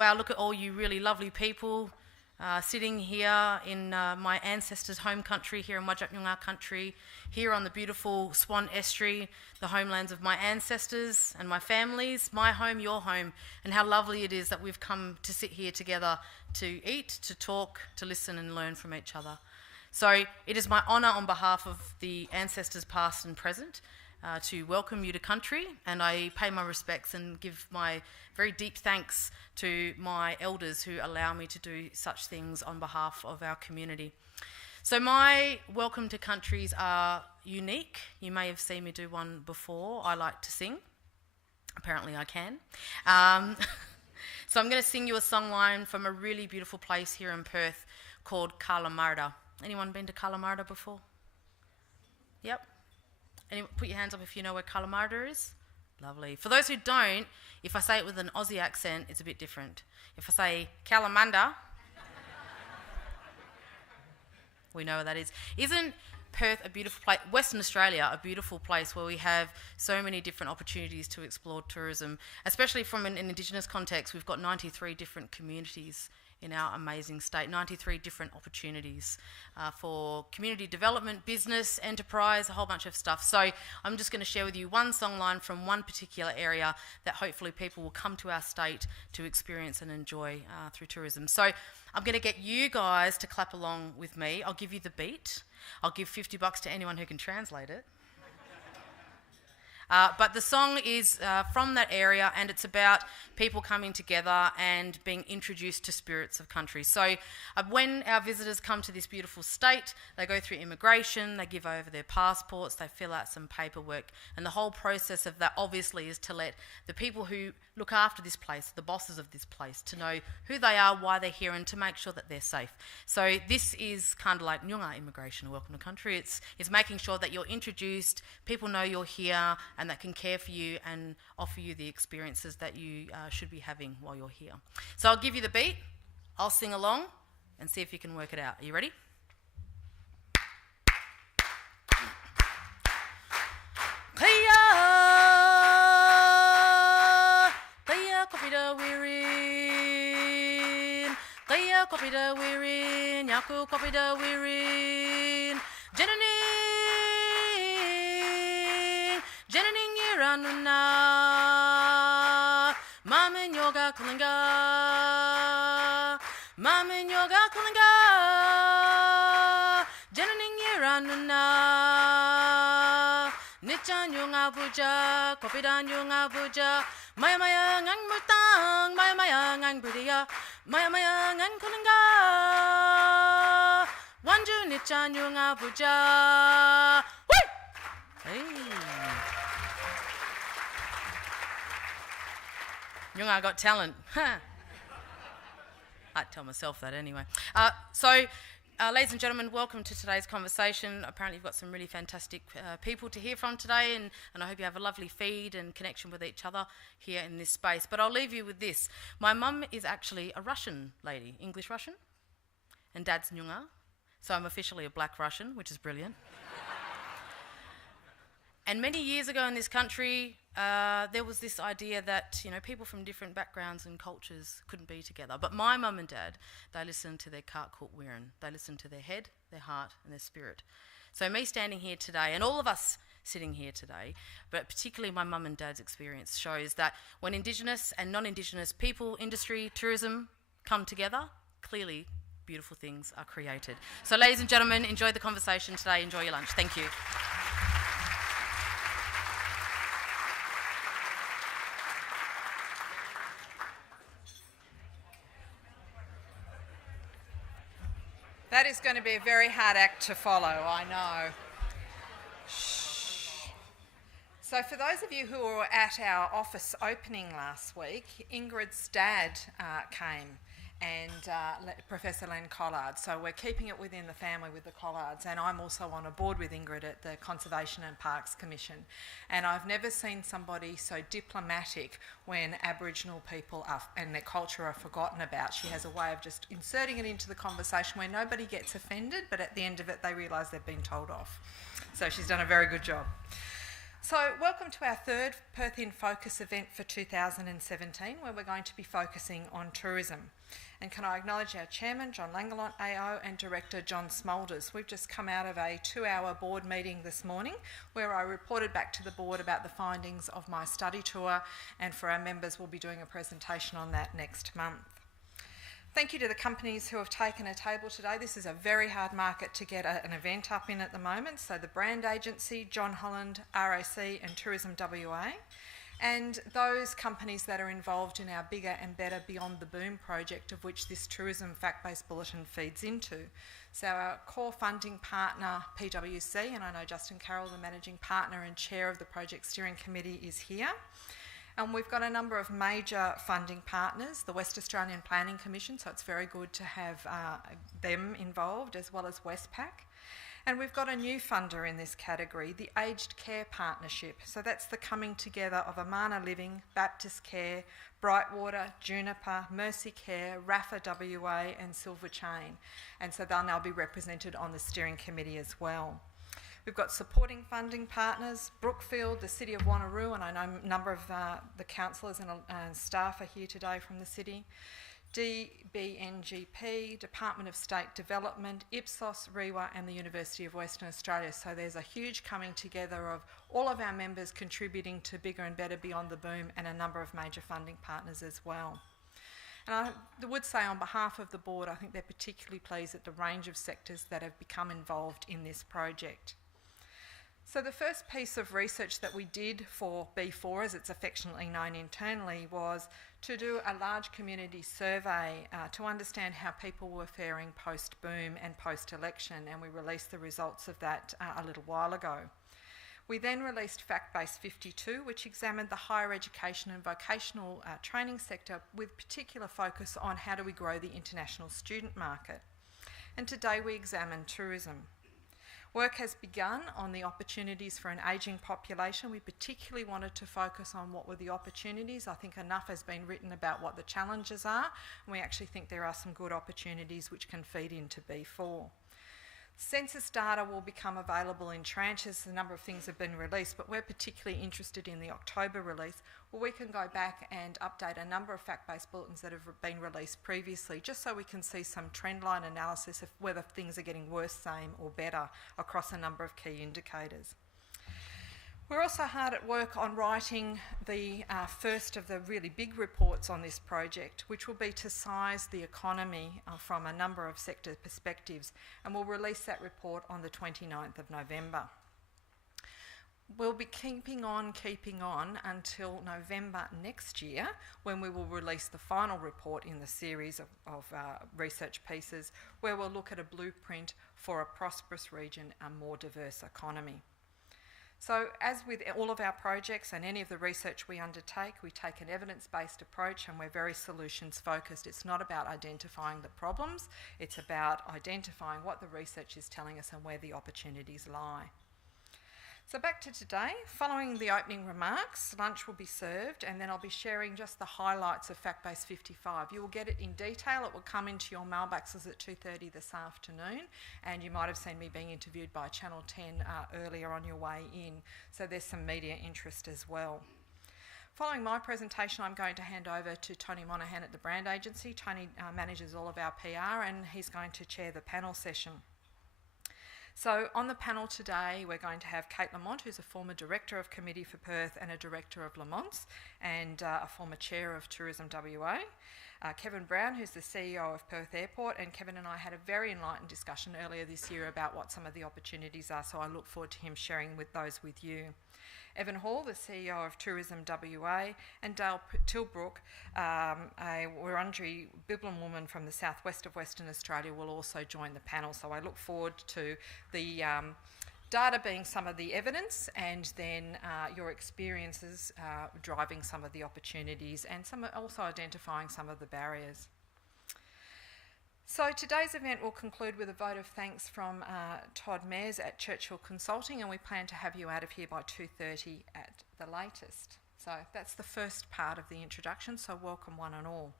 Wow, look at all you really lovely people sitting here in my ancestors' home country, here in Wajak Noongar country, here on the beautiful Swan Estuary, the homelands of my ancestors and my families, my home, your home, and how lovely it is that we've come to sit here together to eat, to talk, to listen and learn from each other. So it is my honour on behalf of the ancestors past and present to welcome you to country, and I pay my respects and give my very deep thanks to my elders who allow me to do such things on behalf of our community. So my welcome to countries are unique. You may have seen me do one before. I like to sing. Apparently I can. So I'm going to sing you a songline from a really beautiful place here in Perth called Kalamurda. Anyone been to Kalamurda before? Yep. Put your hands up if you know where Kalamurda is. Lovely. For those who don't, if I say it with an Aussie accent, it's a bit different. If I say Kalamunda, we know where that is. Isn't Perth a beautiful place? Western Australia, a beautiful place where we have so many different opportunities to explore tourism, especially from an Indigenous context. We've got 93 different communities in our amazing state, 93 different opportunities for community development, business, enterprise, a whole bunch of stuff. So I'm just going to share with you one songline from one particular area that hopefully people will come to our state to experience and enjoy through tourism. So I'm going to get you guys to clap along with me. I'll give you the beat. I'll give $50 to anyone who can translate it. But the song is from that area, and it's about people coming together and being introduced to spirits of country. So when our visitors come to this beautiful state, they go through immigration, they give over their passports, they fill out some paperwork, and the whole process of that obviously is to let the people who look after this place, the bosses of this place, to know who they are, why they're here, and to make sure that they're safe. So this is kind of like Noongar immigration, welcome to country. It's making sure that you're introduced, people know you're here, and that can care for you and offer you the experiences that you should be having while you're here. So I'll give you the beat, I'll sing along, and see if you can work it out. Are you ready? Copy the wirin, Yaku copy the wirin, Jananing Yiranuna, Mamin Yoga Kulinga, Mamin Yoga Kulinga, Jananing Yiranuna, Nichan Yunga Buja, Kopidan Yunga Buja, Maya Ngang Mutang, Maya Ngang Budia, Maya Ngang Kulinga, Wanju Nichan Yunga Buja. Hey. Noongar got talent. I'd tell myself that anyway. Ladies and gentlemen, welcome to today's conversation. Apparently you've got some really fantastic people to hear from today, and I hope you have a lovely feed and connection with each other here in this space. But I'll leave you with this. My mum is actually a Russian lady, English Russian, and Dad's Noongar. So I'm officially a black Russian, which is brilliant. And many years ago in this country, there was this idea that, people from different backgrounds and cultures couldn't be together. But my mum and dad, they listened to their Kartkut Wiran. They listened to their head, their heart and their spirit. So me standing here today, and all of us sitting here today, but particularly my mum and dad's experience, shows that when Indigenous and non-Indigenous people, industry, tourism come together, clearly beautiful things are created. So ladies and gentlemen, enjoy the conversation today. Enjoy your lunch. Thank you. That is going to be a very hard act to follow, I know. Shh. So for those of you who were at our office opening last week, Ingrid's dad came, and Professor Len Collard. So we're keeping it within the family with the Collards, and I'm also on a board with Ingrid at the Conservation and Parks Commission. And I've never seen somebody so diplomatic when Aboriginal people and their culture are forgotten about. She has a way of just inserting it into the conversation where nobody gets offended, but at the end of it they realise they've been told off. So she's done a very good job. So welcome to our third Perth in Focus event for 2017, where we're going to be focusing on tourism. And can I acknowledge our Chairman, John Langalot AO, and Director, John Smulders. We've just come out of a 2-hour board meeting this morning where I reported back to the board about the findings of my study tour, and for our members we'll be doing a presentation on that next month. Thank you to the companies who have taken a table today. This is a very hard market to get an event up in at the moment. So the Brand Agency, John Holland, RAC and Tourism WA, and those companies that are involved in our Bigger and Better Beyond the Boom project, of which this Tourism FACTBase Bulletin feeds into. So our core funding partner, PwC, and I know Justin Carroll, the Managing Partner and Chair of the Project Steering Committee, is here. And we've got a number of major funding partners, the West Australian Planning Commission, so it's very good to have them involved, as well as Westpac. And we've got a new funder in this category, the Aged Care Partnership. So that's the coming together of Amana Living, Baptist Care, Brightwater, Juniper, Mercy Care, Rafa WA and Silver Chain. And so they'll now be represented on the steering committee as well. We've got supporting funding partners, Brookfield, the City of Wanneroo, and I know a number of the councillors and staff are here today from the city, DBNGP, Department of State Development, Ipsos, REWA and the University of Western Australia. So there's a huge coming together of all of our members contributing to Bigger and Better Beyond the Boom, and a number of major funding partners as well. And I would say on behalf of the board, I think they're particularly pleased at the range of sectors that have become involved in this project. So the first piece of research that we did for B4, as it's affectionately known internally, was to do a large community survey to understand how people were faring post-boom and post-election, and we released the results of that a little while ago. We then released FACTBase 52, which examined the higher education and vocational training sector with particular focus on how do we grow the international student market. And today we examined tourism. Work has begun on the opportunities for an ageing population. We particularly wanted to focus on what were the opportunities. I think enough has been written about what the challenges are, and we actually think there are some good opportunities which can feed into B4. Census data will become available in tranches. A number of things have been released, but we're particularly interested in the October release, where we can go back and update a number of fact-based bulletins that have been released previously, just so we can see some trendline analysis of whether things are getting worse, same or better across a number of key indicators. We're also hard at work on writing the first of the really big reports on this project, which will be to size the economy from a number of sector perspectives, and we'll release that report on the 29th of November. We'll be keeping on until November next year, when we will release the final report in the series of research pieces, where we'll look at a blueprint for a prosperous region, a more diverse economy. So as with all of our projects and any of the research we undertake, we take an evidence-based approach, and we're very solutions focused. It's not about identifying the problems, it's about identifying what the research is telling us and where the opportunities lie. So back to today. Following the opening remarks, lunch will be served, and then I'll be sharing just the highlights of FACTBase 55. You will get it in detail. It will come into your mailboxes at 2:30 this afternoon, and you might have seen me being interviewed by Channel 10 earlier on your way in, so there's some media interest as well. Following my presentation, I'm going to hand over to Tony Monaghan at the Brand Agency. Tony manages all of our PR, and he's going to chair the panel session. So on the panel today, we're going to have Kate Lamont, who's a former Director of Committee for Perth and a Director of Lamont, and a former Chair of Tourism WA. Kevin Brown, who's the CEO of Perth Airport, and Kevin and I had a very enlightened discussion earlier this year about what some of the opportunities are, so I look forward to him sharing those with you. Evan Hall, the CEO of Tourism WA, and Dale Tilbrook, a Wurundjeri Bibbulin woman from the southwest of Western Australia, will also join the panel. So I look forward to the data being some of the evidence, and then your experiences driving some of the opportunities, and also identifying some of the barriers. So today's event will conclude with a vote of thanks from Todd Mears at Churchill Consulting, and we plan to have you out of here by 2:30 at the latest. So that's the first part of the introduction, so welcome one and all.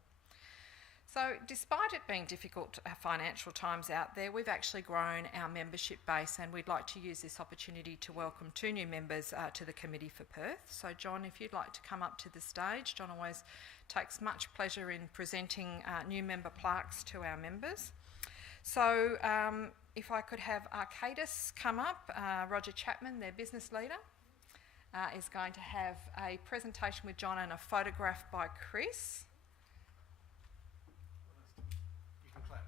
So despite it being difficult financial times out there, we've actually grown our membership base, and we'd like to use this opportunity to welcome 2 new members to the committee for Perth. So John, if you'd like to come up to the stage. John always takes much pleasure in presenting new member plaques to our members. So if I could have Arcadis come up, Roger Chapman, their business leader, is going to have a presentation with John and a photograph by Chris. You can clap.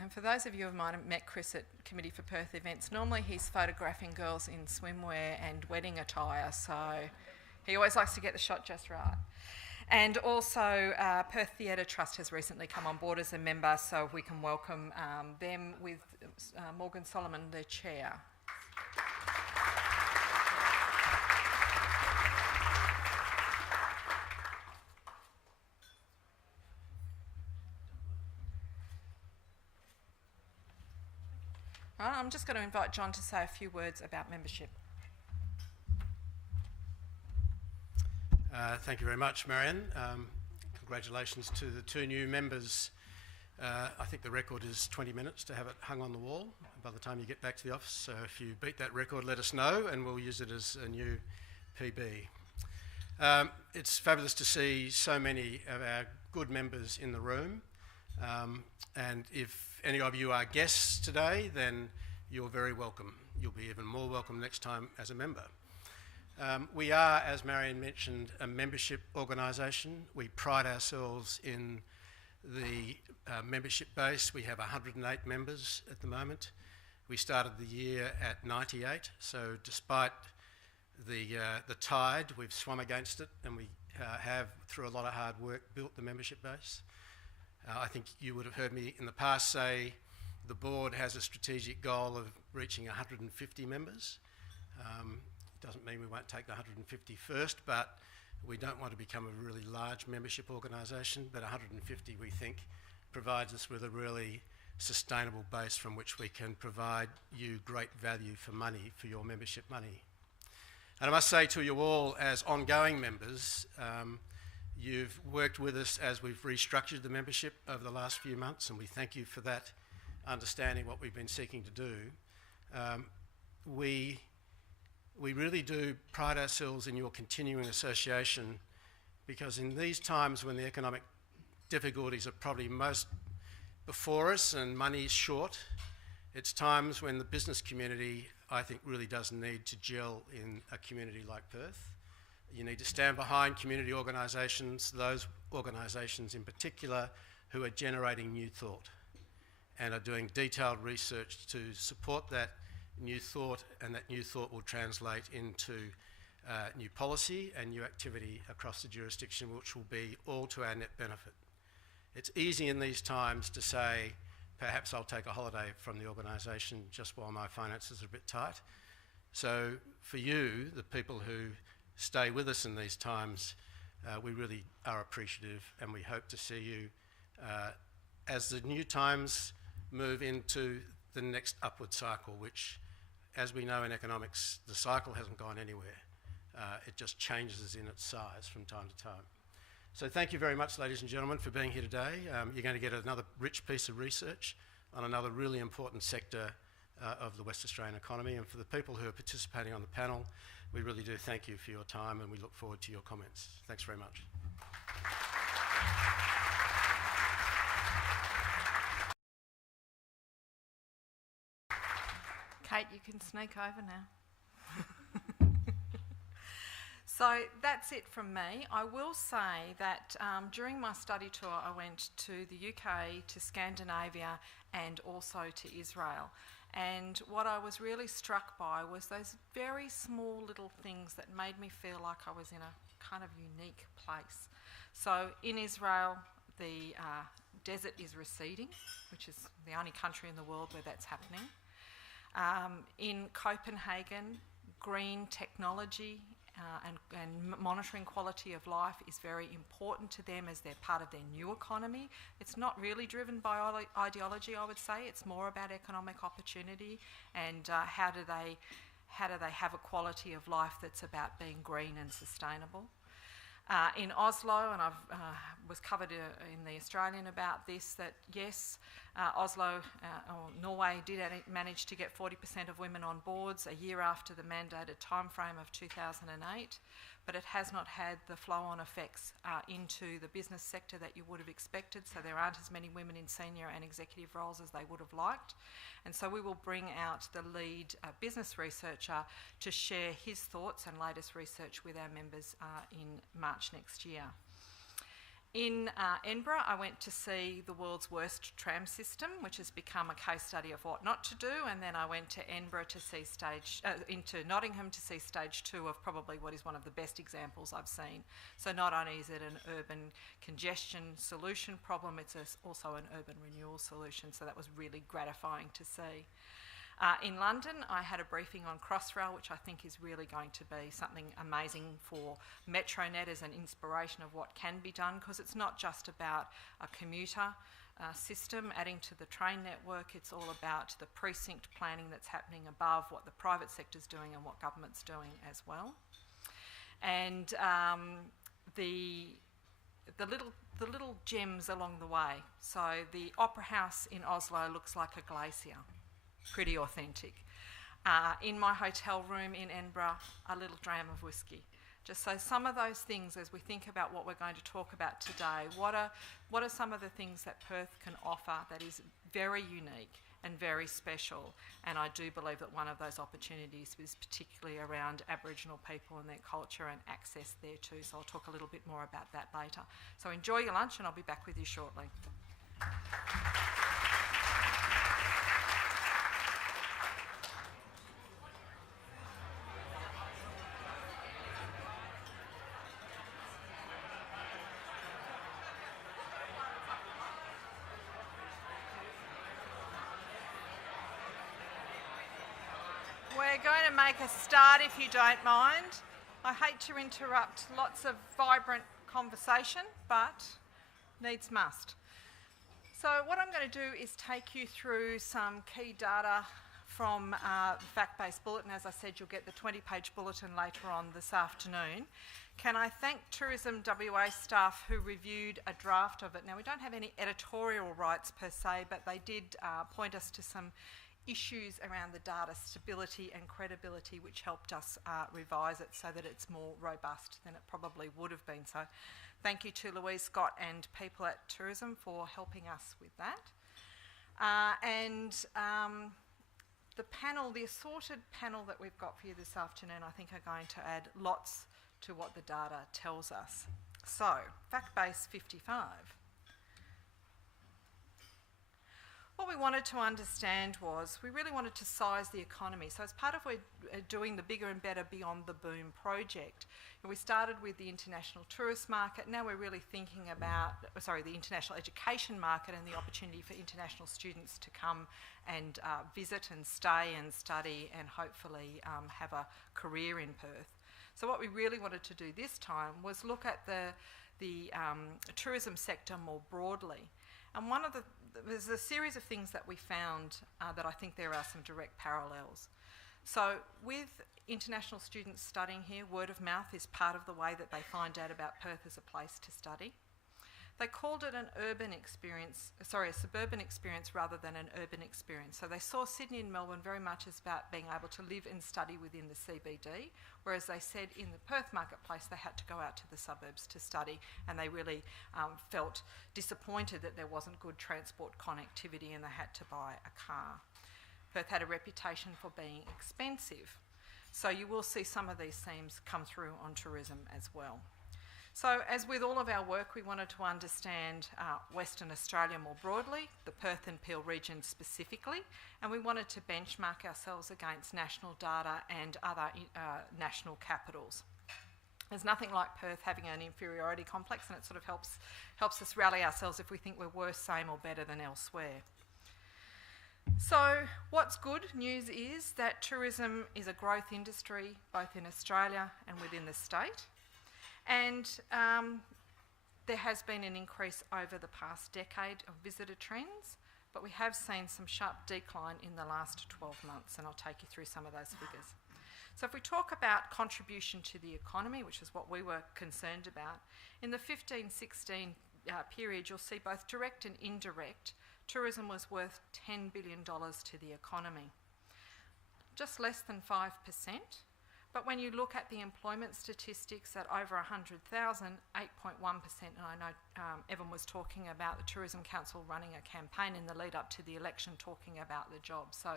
And for those of you who might have met Chris at Committee for Perth events, normally he's photographing girls in swimwear and wedding attire, so he always likes to get the shot just right. And also Perth Theatre Trust has recently come on board as a member, so we can welcome them with Morgan Solomon, their chair. I'm just going to invite John to say a few words about membership. Thank you very much, Marion. Congratulations to the 2 new members. I think the record is 20 minutes to have it hung on the wall by the time you get back to the office. So if you beat that record, let us know and we'll use it as a new PB. It's fabulous to see so many of our good members in the room. And if any of you are guests today, then you're very welcome. You'll be even more welcome next time as a member. We are, as Marion mentioned, a membership organisation. We pride ourselves in the membership base. We have 108 members at the moment. We started the year at 98, so despite the tide, we've swum against it, and we have, through a lot of hard work, built the membership base. I think you would have heard me in the past say the board has a strategic goal of reaching 150 members. Doesn't mean we won't take the 150 first, but we don't want to become a really large membership organisation, but 150 we think provides us with a really sustainable base from which we can provide you great value for money, for your membership money. And I must say to you all, as ongoing members, you've worked with us as we've restructured the membership over the last few months, and we thank you for that, understanding what we've been seeking to do. We really do pride ourselves in your continuing association, because in these times when the economic difficulties are probably most before us and money is short, it's times when the business community, I think, really does need to gel in a community like Perth. You need to stand behind community organisations, those organisations in particular who are generating new thought and are doing detailed research to support that new thought, and that new thought will translate into new policy and new activity across the jurisdiction, which will be all to our net benefit. It's easy in these times to say, perhaps I'll take a holiday from the organisation just while my finances are a bit tight. So for you, the people who stay with us in these times, we really are appreciative, and we hope to see you as the new times move into the next upward cycle, which, as we know in economics, the cycle hasn't gone anywhere. It just changes in its size from time to time. So thank you very much, ladies and gentlemen, for being here today. You're going to get another rich piece of research on another really important sector of the West Australian economy. And for the people who are participating on the panel, we really do thank you for your time, and we look forward to your comments. Thanks very much. Kate, you can sneak over now. So that's it from me. I will say that during my study tour, I went to the UK, to Scandinavia, and also to Israel. And what I was really struck by was those very small little things that made me feel like I was in a kind of unique place. So in Israel, the desert is receding, which is the only country in the world where that's happening. In Copenhagen, green technology and monitoring quality of life is very important to them as they're part of their new economy. It's not really driven by ideology, I would say. It's more about economic opportunity and how do they have a quality of life that's about being green and sustainable. In Oslo, and I was covered in the Australian about this, that yes, Oslo or Norway did manage to get 40% of women on boards a year after the mandated timeframe of 2008, but it has not had the flow-on effects into the business sector that you would have expected, so there aren't as many women in senior and executive roles as they would have liked. And so we will bring out the lead business researcher to share his thoughts and latest research with our members in March next year. In Edinburgh, I went to see the world's worst tram system, which has become a case study of what not to do, and then I went to Edinburgh to see into Nottingham to see stage 2 of probably what is one of the best examples I've seen. So not only is it an urban congestion solution problem, it's also an urban renewal solution, so that was really gratifying to see. In London, I had a briefing on Crossrail, which I think is really going to be something amazing for Metronet as an inspiration of what can be done, because it's not just about a commuter system adding to the train network, it's all about the precinct planning that's happening above, what the private sector's doing and what government's doing as well. And the little gems along the way. So the Opera House in Oslo looks like a glacier. Pretty authentic. In my hotel room in Edinburgh, a little dram of whiskey. Just so some of those things, as we think about what we're going to talk about today, what are some of the things that Perth can offer that is very unique and very special? And I do believe that one of those opportunities is particularly around Aboriginal people and their culture and access there too. So I'll talk a little bit more about that later. So enjoy your lunch and I'll be back with you shortly. We're going to make a start if you don't mind. I hate to interrupt lots of vibrant conversation, but needs must. So what I'm going to do is take you through some key data from the FACTBase Bulletin. As I said, you'll get the 20-page bulletin later on this afternoon. Can I thank Tourism WA staff who reviewed a draft of it? Now, we don't have any editorial rights per se, but they did point us to some issues around the data stability and credibility, which helped us revise it so that it's more robust than it probably would have been. So thank you to Louise Scott and people at Tourism for helping us with that. The panel, the assorted panel that we've got for you this afternoon, I think are going to add lots to what the data tells us. So, FACTBase 55. What we wanted to understand was we really wanted to size the economy. So as part of we're doing the Bigger and Better Beyond the Boom project, and we started with the international tourist market. Now we're really thinking about, the international education market and the opportunity for international students to come and visit and stay and study and hopefully have a career in Perth. So what we really wanted to do this time was look at the tourism sector more broadly. And there's a series of things that we found that I think there are some direct parallels. So with international students studying here, word of mouth is part of the way that they find out about Perth as a place to study. They called it a suburban experience rather than an urban experience. So they saw Sydney and Melbourne very much as about being able to live and study within the CBD, whereas they said in the Perth marketplace they had to go out to the suburbs to study, and they really felt disappointed that there wasn't good transport connectivity and they had to buy a car. Perth had a reputation for being expensive. So you will see some of these themes come through on tourism as well. So as with all of our work, we wanted to understand Western Australia more broadly, the Perth and Peel region specifically, and we wanted to benchmark ourselves against national data and other national capitals. There's nothing like Perth having an inferiority complex, and it sort of helps us rally ourselves if we think we're worse, same or better than elsewhere. So what's good news is that tourism is a growth industry both in Australia and within the state, and there has been an increase over the past decade of visitor trends, but we have seen some sharp decline in the last 12 months, and I'll take you through some of those figures. So if we talk about contribution to the economy, which is what we were concerned about, in the 15-16 period, you'll see both direct and indirect, tourism was worth $10 billion to the economy. Just less than 5%, but when you look at the employment statistics at over 100,000, 8.1%, and I know Evan was talking about the Tourism Council running a campaign in the lead up to the election talking about the jobs. So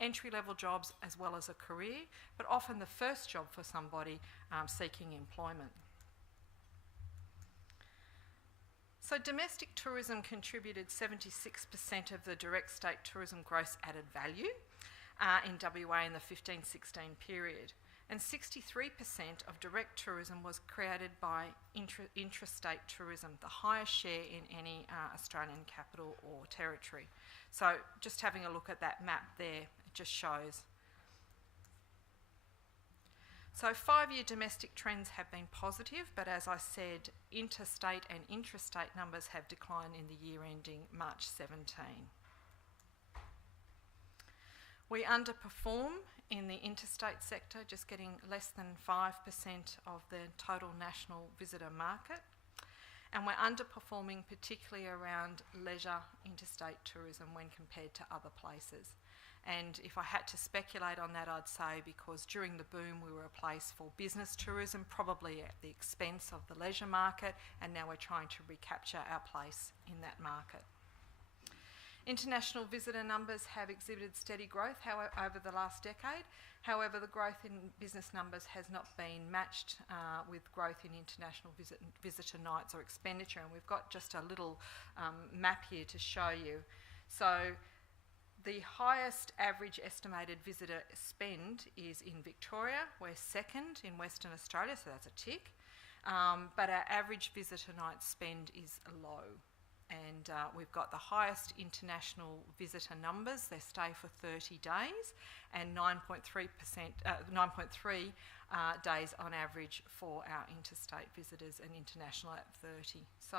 entry-level jobs as well as a career, but often the first job for somebody seeking employment. So domestic tourism contributed 76% of the direct state tourism gross added value in WA in the 15-16 period, and 63% of direct tourism was created by intrastate tourism, the highest share in any Australian capital or territory. So just having a look at that map there, it just shows. So 5-year domestic trends have been positive, but as I said, interstate and intrastate numbers have declined in the year ending March 17. We underperform in the interstate sector, just getting less than 5% of the total national visitor market. And we're underperforming particularly around leisure interstate tourism when compared to other places. And if I had to speculate on that, I'd say because during the boom we were a place for business tourism, probably at the expense of the leisure market, and now we're trying to recapture our place in that market. International visitor numbers have exhibited steady growth over the last decade. However, the growth in business numbers has not been matched with growth in international visitor nights or expenditure, and we've got just a little map here to show you. So the highest average estimated visitor spend is in Victoria. We're second in Western Australia, so that's a tick. But our average visitor night spend is low. And we've got the highest international visitor numbers. They stay for 30 days and 9.3 days on average for our interstate visitors and international at 30. So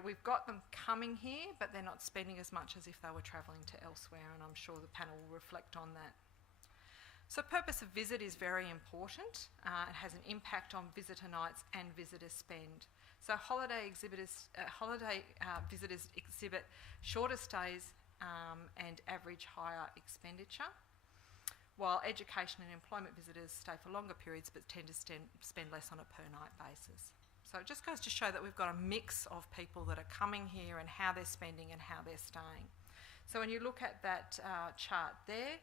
we've got them coming here, but they're not spending as much as if they were travelling to elsewhere, and I'm sure the panel will reflect on that. So purpose of visit is very important. It has an impact on visitor nights and visitor spend. So holiday visitors exhibit shorter stays and average higher expenditure, while education and employment visitors stay for longer periods but tend to spend less on a per night basis. So it just goes to show that we've got a mix of people that are coming here and how they're spending and how they're staying. So when you look at that chart there,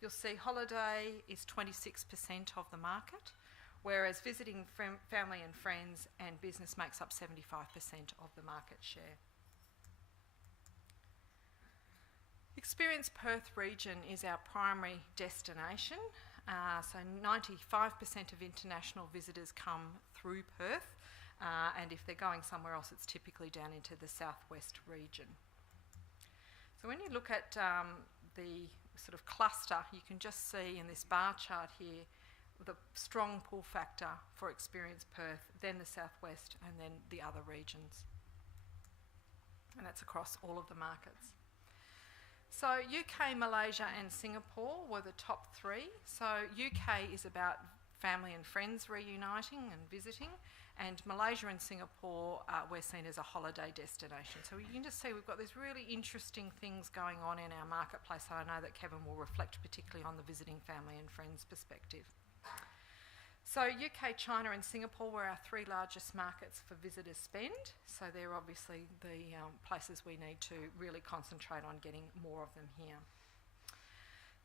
you'll see holiday is 26% of the market, whereas visiting family and friends and business makes up 75% of the market share. Experience Perth region is our primary destination. So 95% of international visitors come through Perth, and if they're going somewhere else, it's typically down into the southwest region. So when you look at the sort of cluster, you can just see in this bar chart here the strong pull factor for Experience Perth, then the southwest, and then the other regions. And that's across all of the markets. So UK, Malaysia and Singapore were the top 3. So UK is about family and friends reuniting and visiting, and Malaysia and Singapore we're seen as a holiday destination. So you can just see we've got these really interesting things going on in our marketplace. I know that Kevin will reflect particularly on the visiting family and friends perspective. So UK, China and Singapore were our 3 largest markets for visitor spend. So they're obviously the places we need to really concentrate on getting more of them here.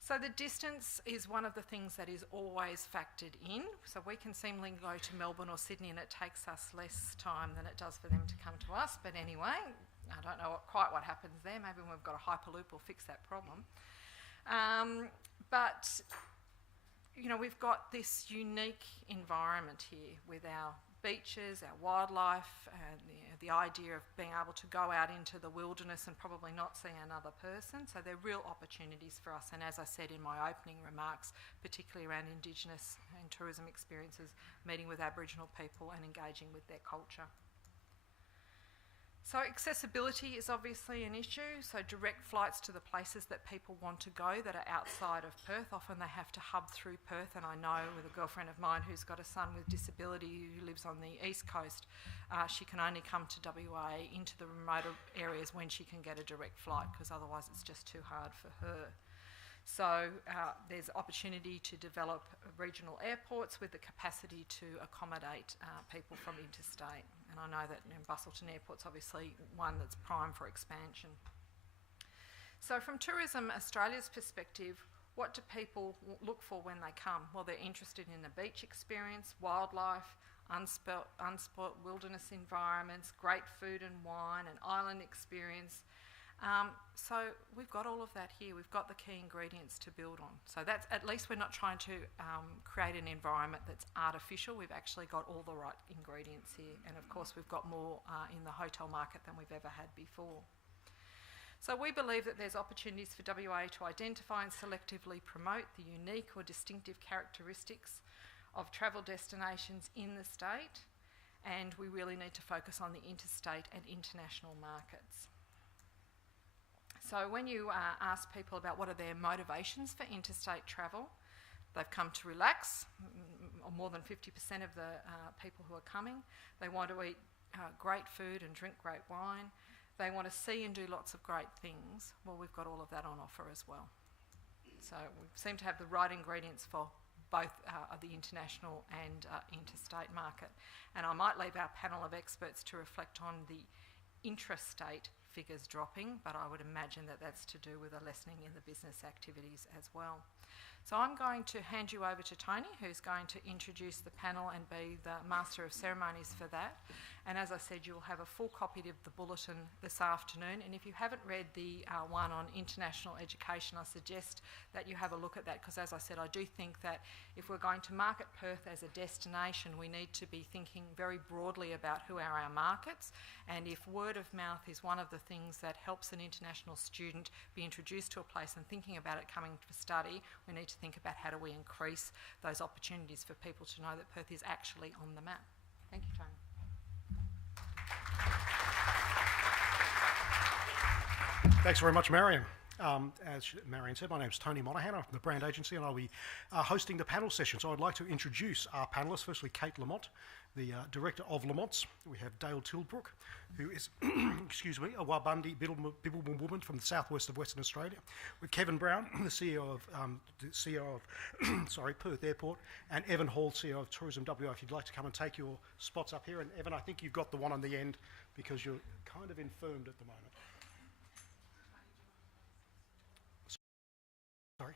So the distance is one of the things that is always factored in. So we can seemingly go to Melbourne or Sydney and it takes us less time than it does for them to come to us. But anyway, I don't know quite what happens there. Maybe when we've got a Hyperloop we'll fix that problem. But we've got this unique environment here with our beaches, our wildlife, and the idea of being able to go out into the wilderness and probably not see another person. So they're real opportunities for us. And as I said in my opening remarks, particularly around Indigenous and tourism experiences, meeting with Aboriginal people and engaging with their culture. So accessibility is obviously an issue. So direct flights to the places that people want to go that are outside of Perth. Often they have to hub through Perth, and I know with a girlfriend of mine who's got a son with disability who lives on the east coast, she can only come to WA into the remoter areas when she can get a direct flight, because otherwise it's just too hard for her. So there's opportunity to develop regional airports with the capacity to accommodate people from interstate. And I know that Busselton Airport's obviously one that's prime for expansion. So from Tourism Australia's perspective, what do people look for when they come? Well, they're interested in the beach experience, wildlife, unspoilt wilderness environments, great food and wine, an island experience. So we've got all of that here. We've got the key ingredients to build on. So that's, at least we're not trying to create an environment that's artificial. We've actually got all the right ingredients here. And of course we've got more in the hotel market than we've ever had before. So we believe that there's opportunities for WA to identify and selectively promote the unique or distinctive characteristics of travel destinations in the state. And we really need to focus on the interstate and international markets. So when you ask people about what are their motivations for interstate travel, they've come to relax, more than 50% of the people who are coming. They want to eat great food and drink great wine. They want to see and do lots of great things. Well, we've got all of that on offer as well. So we seem to have the right ingredients for both the international and interstate market. And I might leave our panel of experts to reflect on the intrastate figures dropping, but I would imagine that that's to do with a lessening in the business activities as well. So I'm going to hand you over to Tony, who's going to introduce the panel and be the Master of Ceremonies for that. And as I said, you'll have a full copy of the bulletin this afternoon. And if you haven't read the one on international education, I suggest that you have a look at that, because as I said, I do think that if we're going to market Perth as a destination, we need to be thinking very broadly about who are our markets. And if word of mouth is one of the things that helps an international student be introduced to a place and thinking about it coming for study, we need to think about how do we increase those opportunities for people to know that Perth is actually on the map. Thank you, Tony. Thanks very much, Marion. As Marion said, my name's Tony Monaghan. I'm from the brand agency, and I'll be hosting the panel session. So I'd like to introduce our panellists. Firstly, Kate Lamont, the director of Lamont's. We have Dale Tilbrook, who is, excuse me, a Wabundi Bibbulmun woman from the southwest of Western Australia. With Kevin Brown, the CEO of Perth Airport, and Evan Hall, CEO of Tourism WA. If you'd like to come and take your spots up here, and Evan, I think you've got the one on the end because you're kind of infirmed at the moment. Sorry.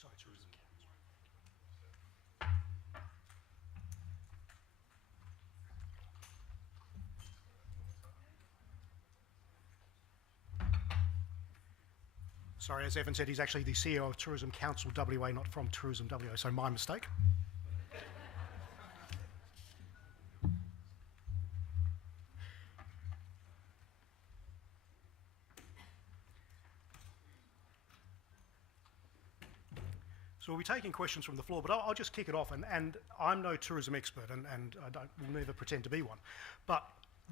Sorry, Tourism Council. Sorry, as Evan said, he's actually the CEO of Tourism Council WA, not from Tourism WA, so my mistake. So we'll be taking questions from the floor, but I'll just kick it off. And I'm no tourism expert, and will never pretend to be one. But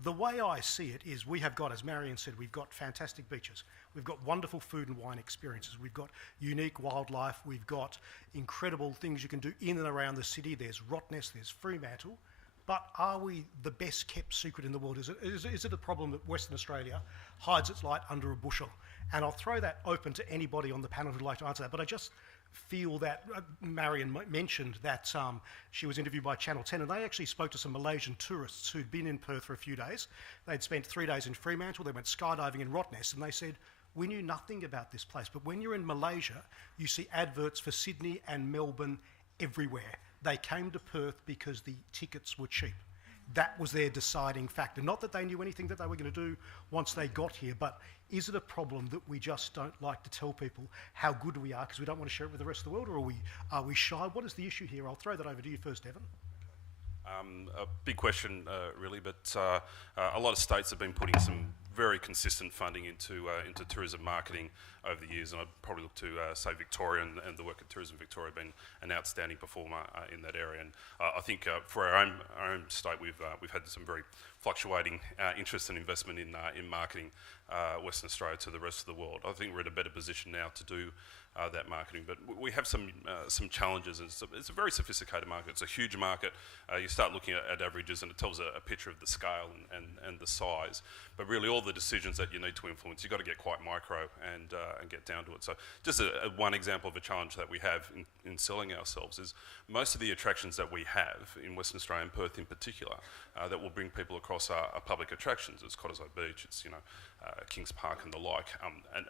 the way I see it is we have got, as Marion said, we've got fantastic beaches. We've got wonderful food and wine experiences. We've got unique wildlife. We've got incredible things you can do in and around the city. There's Rottnest, there's Fremantle. But are we the best kept secret in the world? Is it a problem that Western Australia hides its light under a bushel? And I'll throw that open to anybody on the panel who'd like to answer that. But I just feel that Marion mentioned that she was interviewed by Channel 10, and they actually spoke to some Malaysian tourists who'd been in Perth for a few days. They'd spent 3 days in Fremantle, they went skydiving in Rottnest, and they said, we knew nothing about this place, but when you're in Malaysia, you see adverts for Sydney and Melbourne everywhere. They came to Perth because the tickets were cheap. that was their deciding factor. Not that they knew anything that they were going to do once they got here, but is it a problem that we just don't like to tell people how good we are because we don't want to share it with the rest of the world, or are we shy? What is the issue here? I'll throw that over to you first, Evan. A big question, really, but a lot of states have been putting some very consistent funding into tourism marketing over the years, and I'd probably look to say Victoria and the work at Tourism Victoria have been an outstanding performer in that area. And I think for our own state, we've had some very fluctuating interest and investment in marketing Western Australia to the rest of the world. I think we're in a better position now to do that marketing, but we have some challenges. And it's a very sophisticated market. It's a huge market. You start looking at averages, and it tells a picture of the scale and the size. But really, all the decisions that you need to influence, you've got to get quite micro and get down to it. So just one example of a challenge that we have in selling ourselves is most of the attractions that we have in Western Australia and Perth in particular that will bring people across are public attractions. It's Cottesloe Beach, it's Kings Park and the like. And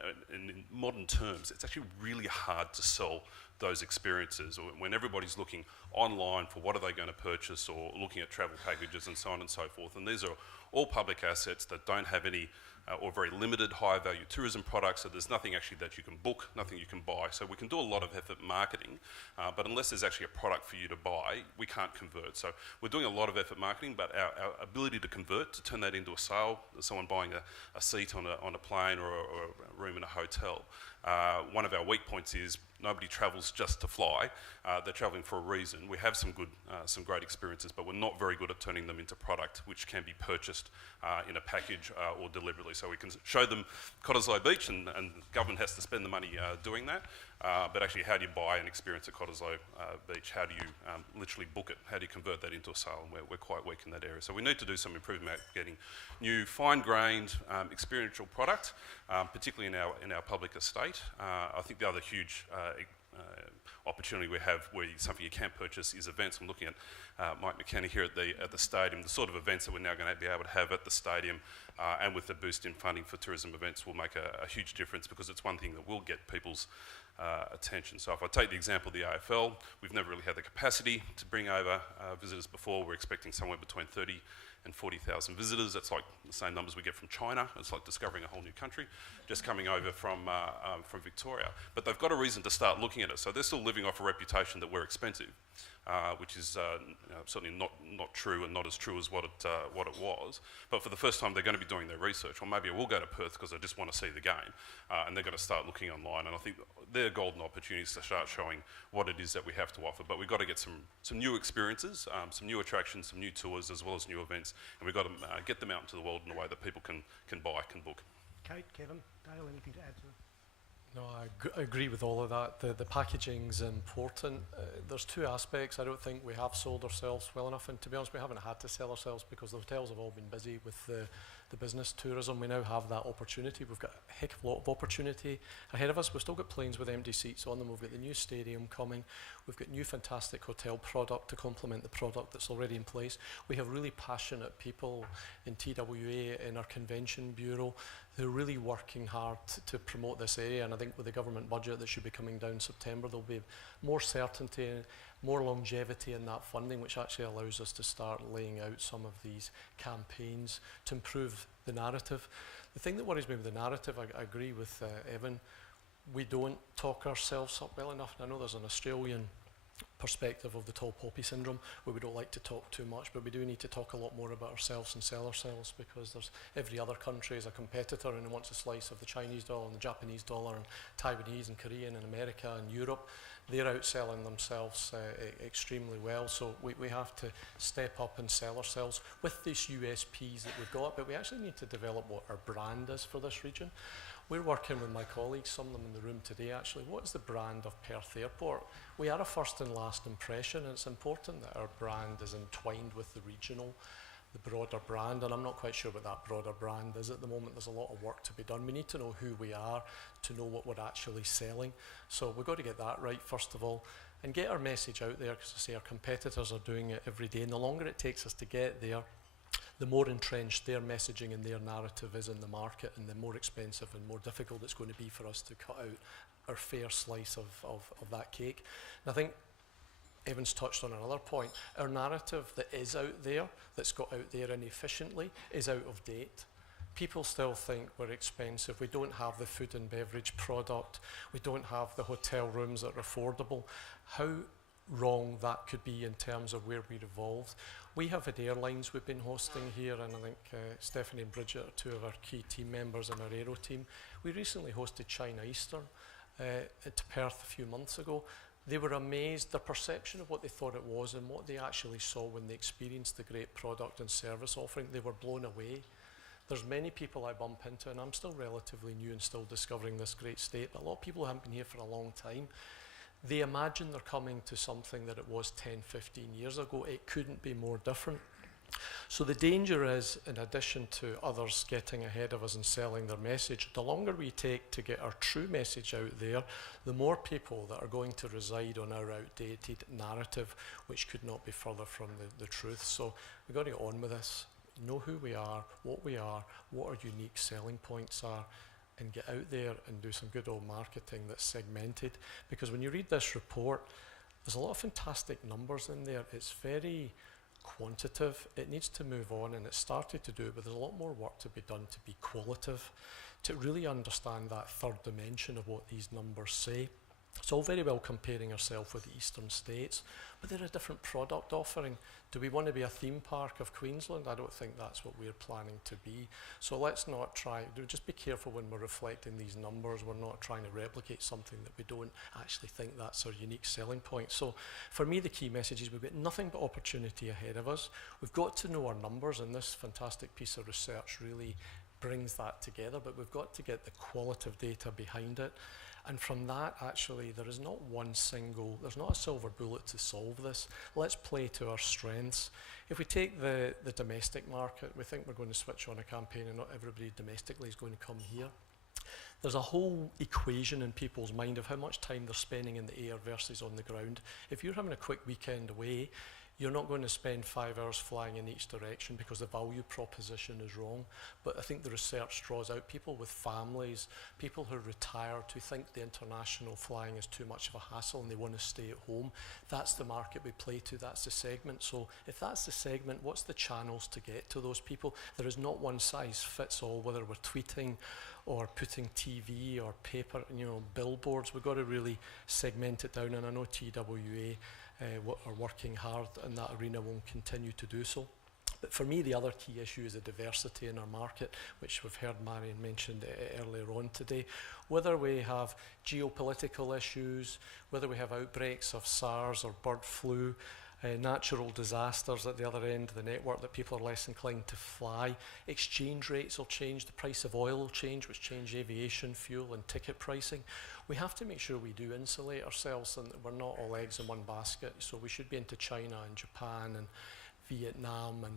in modern terms, it's actually really hard to sell those experiences when everybody's looking online for what are they going to purchase, or looking at travel packages and so on and so forth. And these are all public assets that don't have any or very limited high value tourism products, so there's nothing actually that you can book, nothing you can buy. So we can do a lot of effort marketing, but unless there's actually a product for you to buy, we can't convert. So we're doing a lot of effort marketing, but our ability to convert, to turn that into a sale, someone buying a seat on a plane or a room in a hotel, one of our weak points is nobody travels just to fly. They're travelling for a reason. We have some great experiences, but we're not very good at turning them into product which can be purchased in a package or deliberately. So we can show them Cottesloe Beach, and the government has to spend the money doing that. But actually, how do you buy an experience at Cottesloe Beach? How do you literally book it? How do you convert that into a sale? And we're quite weak in that area. So we need to do some improvement at getting new, fine-grained, experiential product, particularly in our public estate. I think the other huge opportunity we have, where something you can purchase, is events. I'm looking at Mike McKenna here at the stadium. The sort of events that we're now going to be able to have at the stadium, and with the boost in funding for tourism events, will make a huge difference, because it's one thing that will get people's attention. So if I take the example of the AFL, we've never really had the capacity to bring over visitors before. We're expecting somewhere between 30 and 40,000 visitors. That's like the same numbers we get from China. It's like discovering a whole new country, just coming over from Victoria. But they've got a reason to start looking at it. So they're still living off a reputation that we're expensive, which is certainly not true, and not as true as what it was. But for the first time, they're going to be doing their research. Or maybe I will go to Perth because I just want to see the game, and they're going to start looking online. And I think they're golden opportunities to start showing what it is that we have to offer. But we've got to get some new experiences, some new attractions, some new tours, as well as new events, and we've got to get them out into the world in a way that people can buy, can book. Kate, Kevin, Dale, anything to add to it? No, I agree with all of that. The packaging's important. There's two aspects. I don't think we have sold ourselves well enough, and to be honest, we haven't had to sell ourselves because the hotels have all been busy with the business tourism. We now have that opportunity. We've got a heck of a lot of opportunity ahead of us. We've still got planes with empty seats on them. We've got the new stadium coming. We've got new fantastic hotel product to complement the product that's already in place. We have really passionate people in TWA, in our convention bureau. They're really working hard to promote this area, and I think with the government budget that should be coming down in September, there'll be more certainty, more longevity in that funding, which actually allows us to start laying out some of these campaigns to improve the narrative. The thing that worries me with the narrative, I agree with Evan, we don't talk ourselves up well enough. And I know there's an Australian perspective of the tall poppy syndrome, where we don't like to talk too much, but we do need to talk a lot more about ourselves and sell ourselves, because there's every other country is a competitor and wants a slice of the Chinese dollar and the Japanese dollar and Taiwanese and Korean and America and Europe. They're outselling themselves extremely well, so we have to step up and sell ourselves with these USPs that we've got, but we actually need to develop what our brand is for this region. We're working with my colleagues, some of them in the room today actually. What is the brand of Perth Airport? We are a first and last impression, and it's important that our brand is entwined with the regional, the broader brand, and I'm not quite sure what that broader brand is at the moment. There's a lot of work to be done. We need to know who we are to know what we're actually selling. So we've got to get that right first of all, and get our message out there, because I say our competitors are doing it every day, and the longer it takes us to get there, the more entrenched their messaging and their narrative is in the market, and the more expensive and more difficult it's going to be for us to cut out our fair slice of that cake. And I think Evan's touched on another point. Our narrative that is out there, that's got out there inefficiently, is out of date. People still think we're expensive. We don't have the food and beverage product. We don't have the hotel rooms that are affordable. How wrong that could be in terms of where we're evolved. We have had airlines we've been hosting here, and I think Stephanie and Bridget are two of our key team members in our aero team. We recently hosted China Eastern to Perth a few months ago. They were amazed, their perception of what they thought it was and what they actually saw when they experienced the great product and service offering. They were blown away. There's many people I bump into, and I'm still relatively new and still discovering this great state, but a lot of people who haven't been here for a long time, they imagine they're coming to something that it was 10, 15 years ago. It couldn't be more different. So the danger is, in addition to others getting ahead of us and selling their message, the longer we take to get our true message out there, the more people that are going to reside on our outdated narrative, which could not be further from the truth. So we've got to get on with this. Know who we are, what our unique selling points are, and get out there and do some good old marketing that's segmented. Because when you read this report, there's a lot of fantastic numbers in there. It's very quantitative. It needs to move on, and it's started to do it, but there's a lot more work to be done to be qualitative, to really understand that third dimension of what these numbers say. It's all very well comparing ourselves with the eastern states, but they're a different product offering. Do we want to be a theme park of Queensland? I don't think that's what we're planning to be. So let's not try, just be careful when we're reflecting these numbers. We're not trying to replicate something that we don't actually think that's our unique selling point. So for me, the key message is we've got nothing but opportunity ahead of us. We've got to know our numbers, and this fantastic piece of research really brings that together, but we've got to get the qualitative data behind it. And from that, actually, there is not one single, there's not a silver bullet to solve this. Let's play to our strengths. If we take the domestic market, we think we're going to switch on a campaign and not everybody domestically is going to come here. There's a whole equation in people's mind of how much time they're spending in the air versus on the ground. If you're having a quick weekend away, you're not going to spend 5 hours flying in each direction because the value proposition is wrong. But I think the research draws out people with families, people who are retired, who think the international flying is too much of a hassle and they want to stay at home. That's the market we play to, that's the segment. So if that's the segment, what's the channels to get to those people? There is not one size fits all, whether we're tweeting or putting TV or paper, billboards. We've got to really segment it down, and I know TWA are working hard in that arena, will continue to do so. But for me, the other key issue is the diversity in our market, which we've heard Marion mention earlier on today. Whether we have geopolitical issues, whether we have outbreaks of SARS or bird flu, natural disasters at the other end of the network that people are less inclined to fly, exchange rates will change, the price of oil will change, which change aviation fuel and ticket pricing. We have to make sure we do insulate ourselves and that we're not all eggs in one basket. So we should be into China and Japan and Vietnam and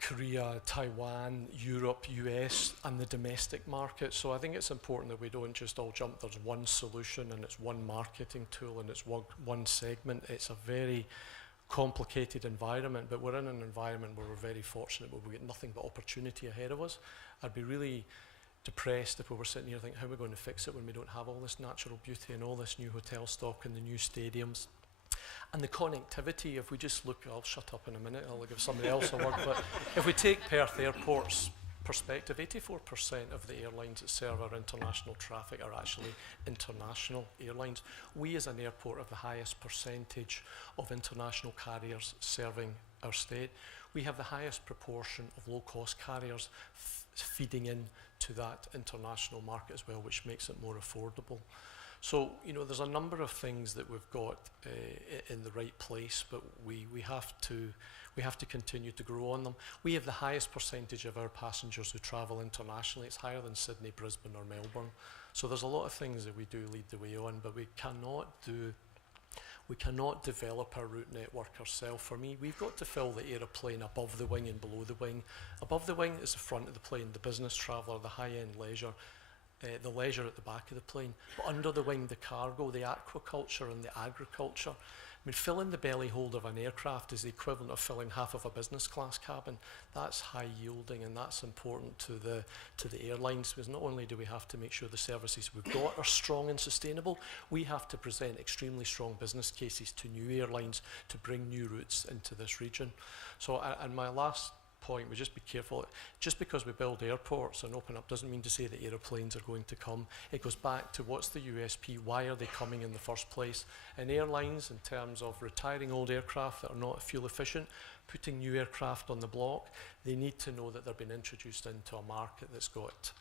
Korea, Taiwan, Europe, US, and the domestic market. So I think it's important that we don't just all jump, there's one solution and it's one marketing tool and it's one segment. It's a very complicated environment, but we're in an environment where we're very fortunate, where we get nothing but opportunity ahead of us. I'd be really depressed if we were sitting here thinking, how are we going to fix it when we don't have all this natural beauty and all this new hotel stock and the new stadiums? And the connectivity, if we just look, I'll shut up in a minute, I'll give somebody else a word, but if we take Perth Airport's perspective, 84% of the airlines that serve our international traffic are actually international airlines. We as an airport have the highest percentage of international carriers serving our state. We have the highest proportion of low-cost carriers feeding in to that international market as well, which makes it more affordable. So, there's a number of things that we've got in the right place, but we have to continue to grow on them. We have the highest percentage of our passengers who travel internationally. It's higher than Sydney, Brisbane or Melbourne. So there's a lot of things that we do lead the way on, but we cannot develop our route network ourselves. For me, we've got to fill the aeroplane above the wing and below the wing. Above the wing is the front of the plane, the business traveller, the high-end leisure, the leisure at the back of the plane. But under the wing, the cargo, the aquaculture and the agriculture. mean, filling the belly hold of an aircraft is the equivalent of filling half of a business class cabin. That's high yielding, and that's important to the airlines, because not only do we have to make sure the services we've got are strong and sustainable, we have to present extremely strong business cases to new airlines to bring new routes into this region. So, and my last point, we just be careful. Just because we build airports and open up doesn't mean to say that aeroplanes are going to come. It goes back to what's the USP, why are they coming in the first place? And airlines, in terms of retiring old aircraft that are not fuel efficient, putting new aircraft on the block, they need to know that they're being introduced into a market that's got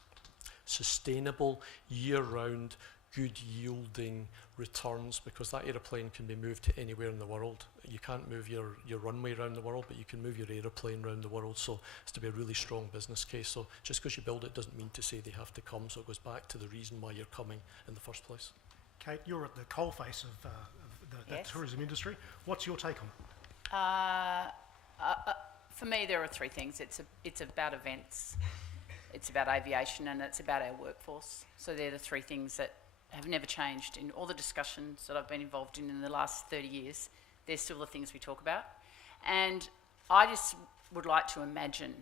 sustainable, year-round, good yielding returns, because that aeroplane can be moved to anywhere in the world. You can't move your runway around the world, but you can move your aeroplane around the world, so it's to be a really strong business case. So just because you build it doesn't mean to say they have to come, so it goes back to the reason why you're coming in the first place. Kate, you're at the coalface of the Yes. tourism industry. What's your take on it? For me, there are three things. It's about events, it's about aviation, and it's about our workforce. So they're the three things that have never changed in all the discussions that I've been involved in the last 30 years. They're still the things we talk about. And I just would like to imagine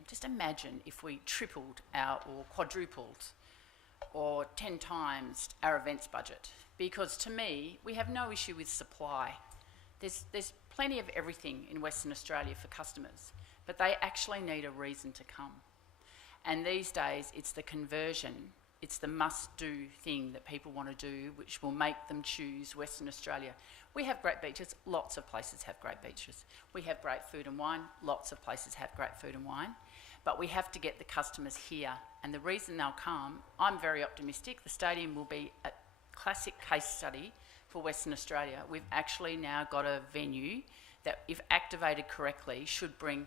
if we tripled or quadrupled or 10 times our events budget. Because to me, we have no issue with supply. There's plenty of everything in Western Australia for customers, but they actually need a reason to come. And these days, it's the conversion, it's the must-do thing that people want to do, which will make them choose Western Australia. We have great beaches, lots of places have great beaches. We have great food and wine, lots of places have great food and wine. But we have to get the customers here. And the reason they'll come, I'm very optimistic, the stadium will be a classic case study for Western Australia. We've actually now got a venue that, if activated correctly, should bring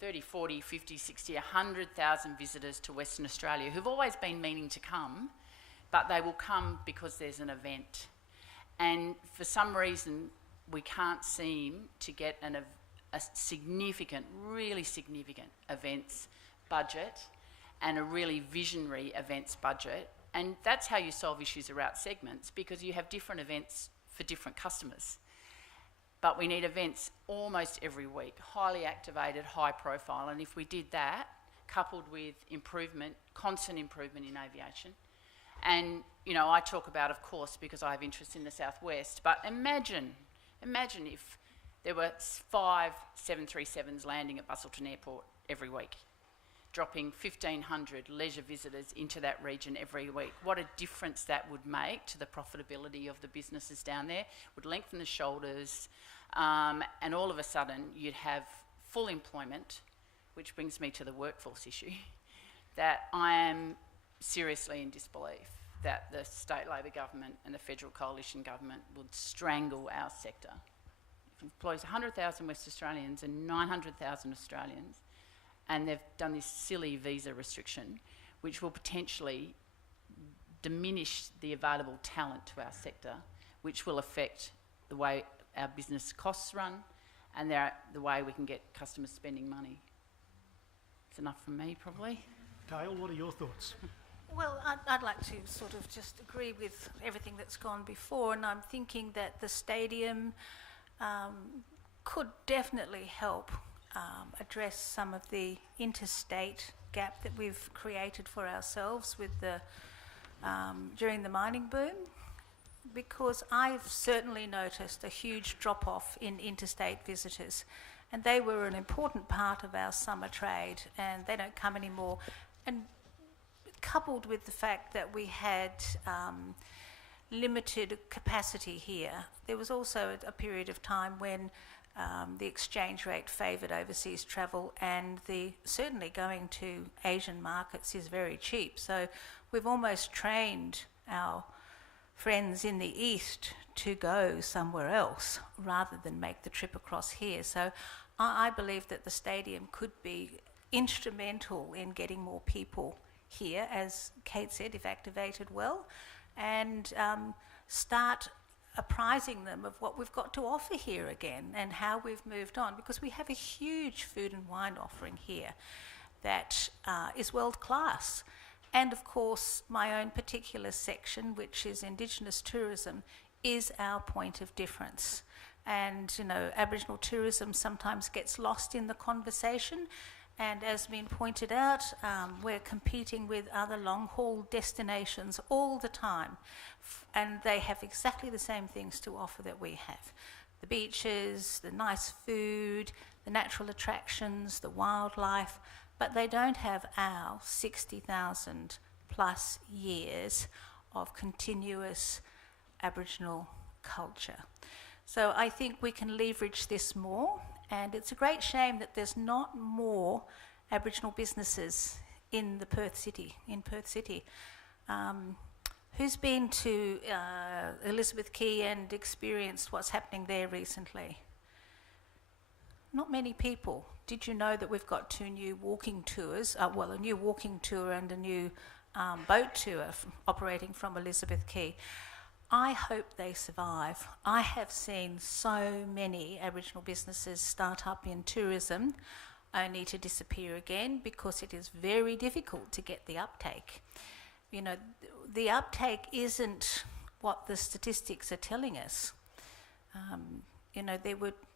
30, 40, 50, 60, 100,000 visitors to Western Australia who've always been meaning to come, but they will come because there's an event. And for some reason, we can't seem to get a significant, really significant events budget and a really visionary events budget. And that's how you solve issues around segments, because you have different events for different customers. But we need events almost every week, highly activated, high profile. And if we did that, coupled with improvement, constant improvement in aviation, and, you know, I talk about, of course, because I have interest in the southwest, but imagine if there were 5 737s landing at Busselton Airport every week, dropping 1,500 leisure visitors into that region every week. What a difference that would make to the profitability of the businesses down there. Would lengthen the shoulders, and all of a sudden you'd have full employment, which brings me to the workforce issue, that I am seriously in disbelief that the state Labor government and the federal coalition government would strangle our sector. It employs 100,000 West Australians and 900,000 Australians, and they've done this silly visa restriction, which will potentially diminish the available talent to our sector, which will affect the way our business costs run and the way we can get customers spending money. It's enough from me, probably. Dale, what are your thoughts? Well, I'd like to sort of just agree with everything that's gone before, and I'm thinking that the stadium could definitely help address some of the interstate gap that we've created for ourselves with the during the mining boom, because I've certainly noticed a huge drop-off in interstate visitors, and they were an important part of our summer trade, and they don't come anymore. And coupled with the fact that we had limited capacity here, there was also a period of time when the exchange rate favoured overseas travel, and certainly going to Asian markets is very cheap. So we've almost trained our friends in the East to go somewhere else rather than make the trip across here. So I believe that the stadium could be instrumental in getting more people here, as Kate said, if activated well, and start apprising them of what we've got to offer here again and how we've moved on, because we have a huge food and wine offering here that is world class. And of course, my own particular section, which is Indigenous tourism, is our point of difference. And, you know, Aboriginal tourism sometimes gets lost in the conversation. And as been pointed out, we're competing with other long-haul destinations all the time. And they have exactly the same things to offer that we have. The beaches, the nice food, the natural attractions, the wildlife, but they don't have our 60,000 plus years of continuous Aboriginal culture. So I think we can leverage this more, and it's a great shame that there's not more Aboriginal businesses in Perth City. Who's been to Elizabeth Quay and experienced what's happening there recently? Not many people. Did you know that we've got 2 new walking tours, a new walking tour and a new boat tour operating from Elizabeth Quay? I hope they survive. I have seen so many Aboriginal businesses start up in tourism only to disappear again because it is very difficult to get the uptake. You know, the uptake isn't what the statistics are telling us. You know,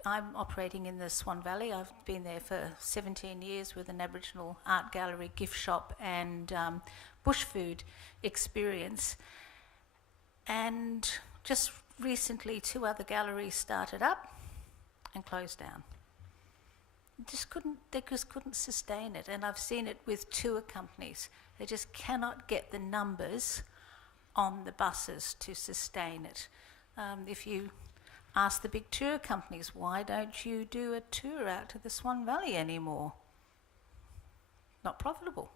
I'm operating in the Swan Valley. I've been there for 17 years with an Aboriginal art gallery, gift shop and bush food experience. And just recently 2 other galleries started up and closed down. They just couldn't sustain it. And I've seen it with tour companies. They just cannot get the numbers on the buses to sustain it. If you ask the big tour companies, why don't you do a tour out to the Swan Valley anymore? Not profitable.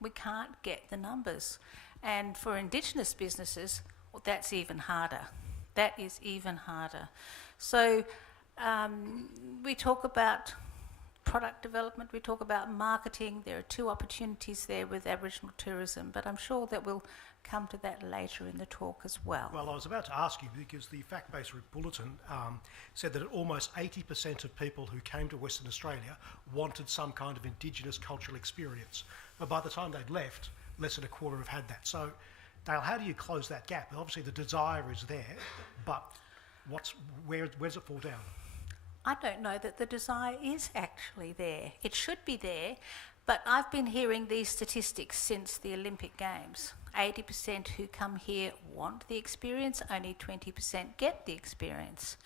We can't get the numbers. And for Indigenous businesses, well, that's even harder. That is even harder. So we talk about product development, we talk about marketing. There are 2 opportunities there with Aboriginal tourism, but I'm sure that we'll come to that later in the talk as well. Well, I was about to ask you, because the FACTBase Bulletin said that almost 80% of people who came to Western Australia wanted some kind of Indigenous cultural experience. But by the time they'd left, less than a quarter have had that. So, Dale, how do you close that gap? Obviously the desire is there, but where does it fall down? I don't know that the desire is actually there. It should be there, but I've been hearing these statistics since the Olympic Games. 80% who come here want the experience, only 20% get the experience.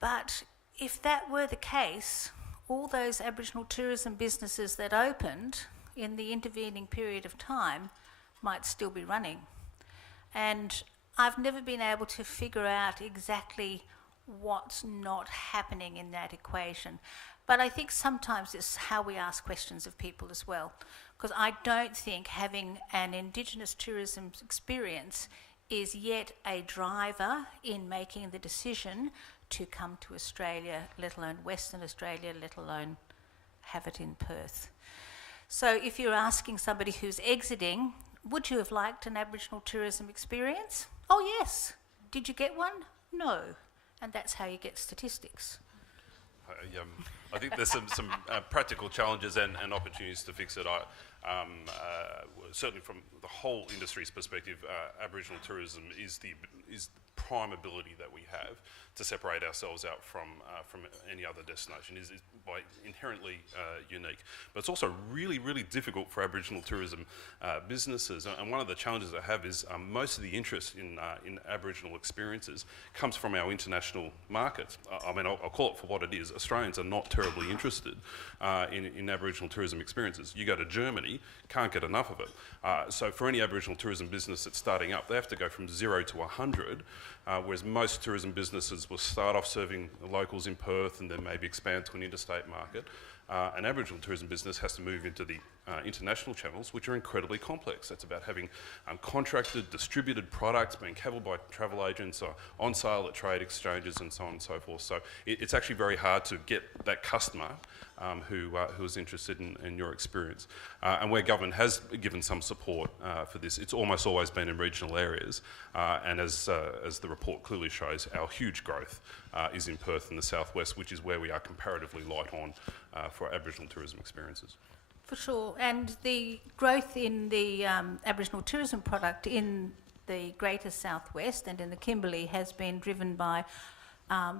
But if that were the case, all those Aboriginal tourism businesses that opened in the intervening period of time might still be running. And I've never been able to figure out exactly what's not happening in that equation. But I think sometimes it's how we ask questions of people as well. Because I don't think having an Indigenous tourism experience is yet a driver in making the decision to come to Australia, let alone Western Australia, let alone have it in Perth. So if you're asking somebody who's exiting, would you have liked an Aboriginal tourism experience? Oh yes. Did you get one? No. And that's how you get statistics. I think there's some practical challenges and opportunities to fix it. Certainly from the whole industry's perspective, Aboriginal tourism is the prime ability that we have to separate ourselves out from any other destination. Is by inherently unique. But it's also really, really difficult for Aboriginal tourism businesses. And one of the challenges I have is most of the interest in Aboriginal experiences comes from our international markets. I mean, I'll call it for what it is. Australians are not terribly interested in Aboriginal tourism experiences. You go to Germany, can't get enough of it. So for any Aboriginal tourism business that's starting up, they have to go from 0 to 100, whereas most tourism businesses will start off serving the locals in Perth and then maybe expand to an interstate market. An Aboriginal tourism business has to move into the international channels, which are incredibly complex. That's about having contracted, distributed products being cabled by travel agents or on sale at trade exchanges and so on and so forth. So it's actually very hard to get that customer who is interested in your experience. And where government has given some support for this, it's almost always been in regional areas. And as the report clearly shows, our huge growth is in Perth and the southwest, which is where we are comparatively light on for Aboriginal tourism experiences. For sure, and the growth in the Aboriginal tourism product in the Greater Southwest and in the Kimberley has been driven by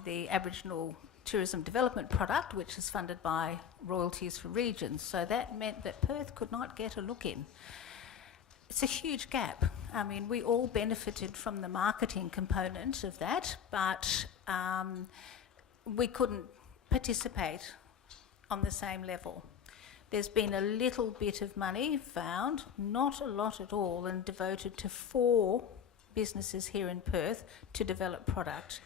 the Aboriginal Tourism Development Product, which is funded by royalties for regions. So that meant that Perth could not get a look in. It's a huge gap. I mean, we all benefited from the marketing component of that, but we couldn't participate on the same level. There's been a little bit of money found, not a lot at all, and devoted to 4 businesses here in Perth to develop product.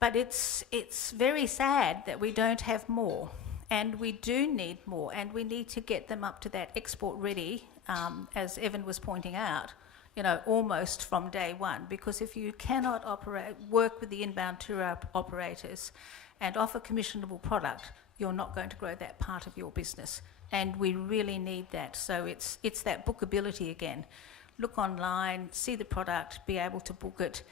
But it's very sad that we don't have more, and we do need more, and we need to get them up to that export ready, as Evan was pointing out, you know, almost from day one, because if you cannot work with the inbound tour operators and offer commissionable product, you're not going to grow that part of your business, and we really need that. So it's that bookability again. Look online, see the product, be able to book it,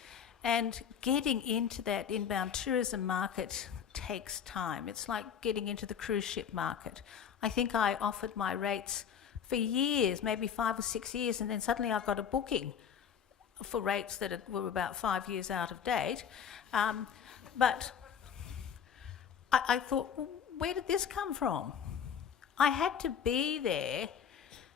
and getting into that inbound tourism market takes time. It's like getting into the cruise ship market. I think I offered my rates for years, maybe 5 or 6 years, and then suddenly I got a booking for rates that were about 5 years out of date. But I thought, well, where did this come from? I had to be there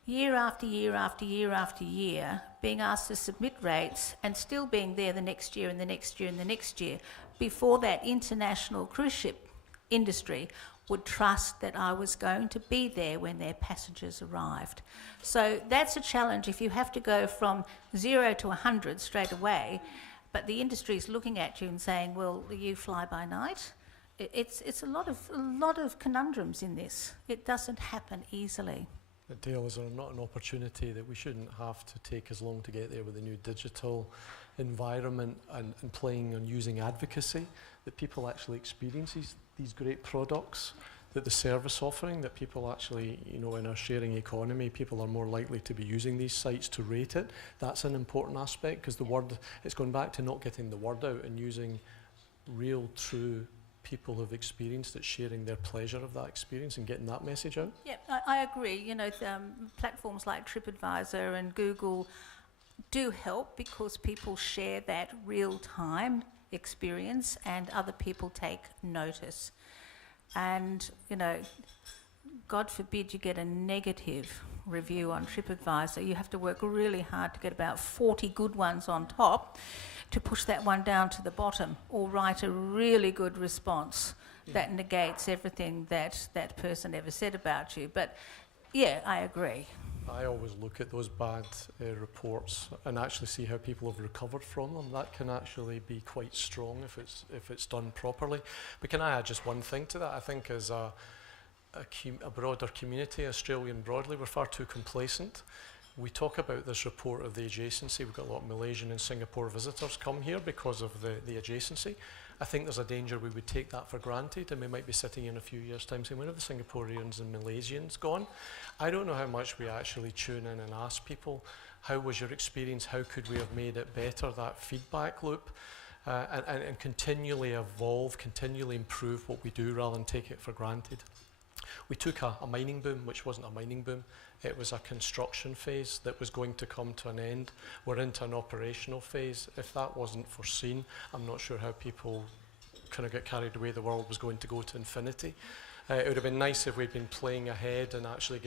year after year after year after year, being asked to submit rates and still being there the next year and the next year and the next year before that international cruise ship industry would trust that I was going to be there when their passengers arrived. So that's a challenge if you have to go from 0 to 100 straight away, but the industry is looking at you and saying, well, you fly by night? It's a lot of conundrums in this. It doesn't happen easily. But Dale, is there not an opportunity that we shouldn't have to take as long to get there with the new digital environment and playing on using advocacy, that people actually experience these great products, that the service offering, that people actually, you know, in our sharing economy, people are more likely to be using these sites to rate it. That's an important aspect, because it's going back to not getting the word out and using real, true people who've experienced it, sharing their pleasure of that experience and getting that message out. Yeah, I agree. You know, platforms like TripAdvisor and Google do help because people share that real-time experience and other people take notice. And, you know, God forbid you get a negative review on TripAdvisor. You have to work really hard to get about 40 good ones on top to push that one down to the bottom, or write a really good response that negates everything that that person ever said about you. But yeah, I agree. I always look at those bad reports and actually see how people have recovered from them. That can actually be quite strong if it's done properly. But can I add just one thing to that? I think as a broader community, Australian broadly, we're far too complacent. We talk about this report of the adjacency. We've got a lot of Malaysian and Singapore visitors come here because of the adjacency. I think there's a danger we would take that for granted, and we might be sitting in a few years' time saying, where have the Singaporeans and Malaysians gone? I don't know how much we actually tune in and ask people, how was your experience? How could we have made it better? That feedback loop, and continually evolve, continually improve what we do rather than take it for granted. We took a mining boom, which wasn't a mining boom. It was a construction phase that was going to come to an end. We're into an operational phase. If that wasn't foreseen, I'm not sure how people kind of got carried away the world was going to go to infinity. It would have been nice if we'd been playing ahead and actually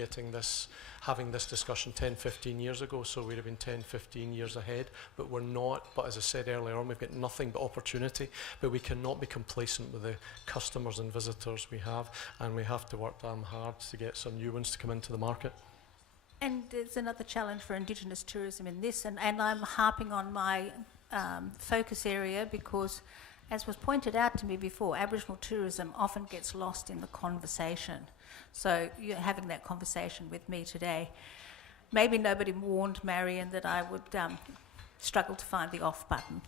having this discussion 10, 15 years ago, so we'd have been 10, 15 years ahead, but we're not. But as I said earlier on, we've got nothing but opportunity, but we cannot be complacent with the customers and visitors we have, and we have to work damn hard to get some new ones to come into the market. And there's another challenge for Indigenous tourism in this, and I'm harping on my focus area because, as was pointed out to me before, Aboriginal tourism often gets lost in the conversation. So you're having that conversation with me today. Maybe nobody warned Marion that I would struggle to find the off button.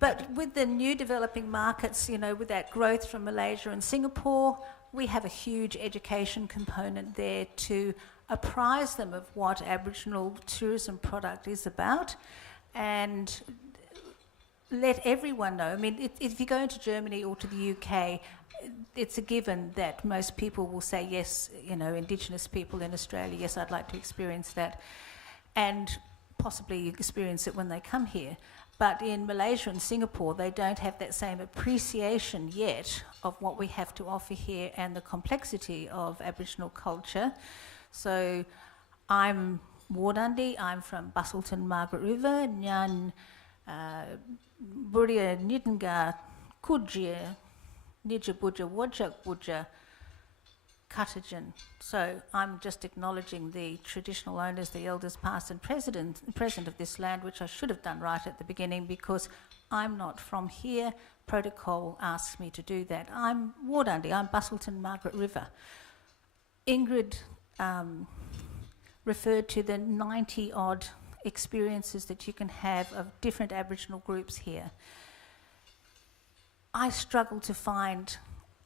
But with the new developing markets, you know, with that growth from Malaysia and Singapore, we have a huge education component there to apprise them of what Aboriginal tourism product is about and let everyone know. I mean, if you go into Germany or to the UK, it's a given that most people will say, yes, you know, Indigenous people in Australia, yes, I'd like to experience that. And possibly experience it when they come here. But in Malaysia and Singapore, they don't have that same appreciation yet of what we have to offer here and the complexity of Aboriginal culture. So I'm Wardandi, I'm from Bustleton, Margaret River, Nyan Buria Nidanga Kujia, Nija Buja Wajak Buja Katajan. So I'm just acknowledging the traditional owners, the elders past and present of this land, which I should have done right at the beginning because I'm not from here. Protocol asks me to do that. I'm Wardandi, I'm Bustleton, Margaret River. Ingrid referred to the 90-odd experiences that you can have of different Aboriginal groups here. I struggle to find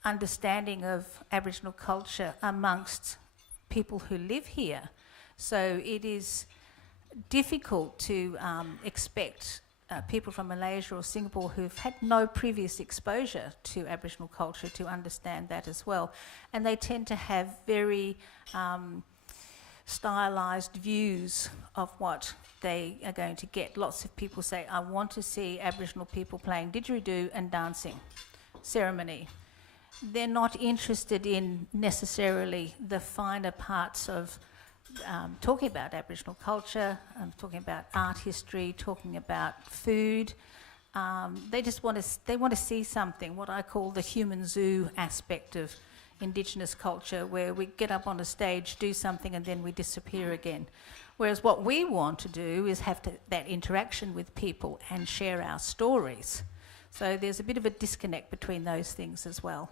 understanding of Aboriginal culture amongst people who live here. So it is difficult to expect people from Malaysia or Singapore who've had no previous exposure to Aboriginal culture to understand that as well. And they tend to have very stylised views of what they are going to get. Lots of people say, I want to see Aboriginal people playing didgeridoo and dancing, ceremony. They're not interested in necessarily the finer parts of talking about Aboriginal culture, talking about art history, talking about food. They just want to see something, what I call the human zoo aspect of Indigenous culture, where we get up on a stage, do something, and then we disappear again. Whereas what we want to do is have that interaction with people and share our stories. So there's a bit of a disconnect between those things as well.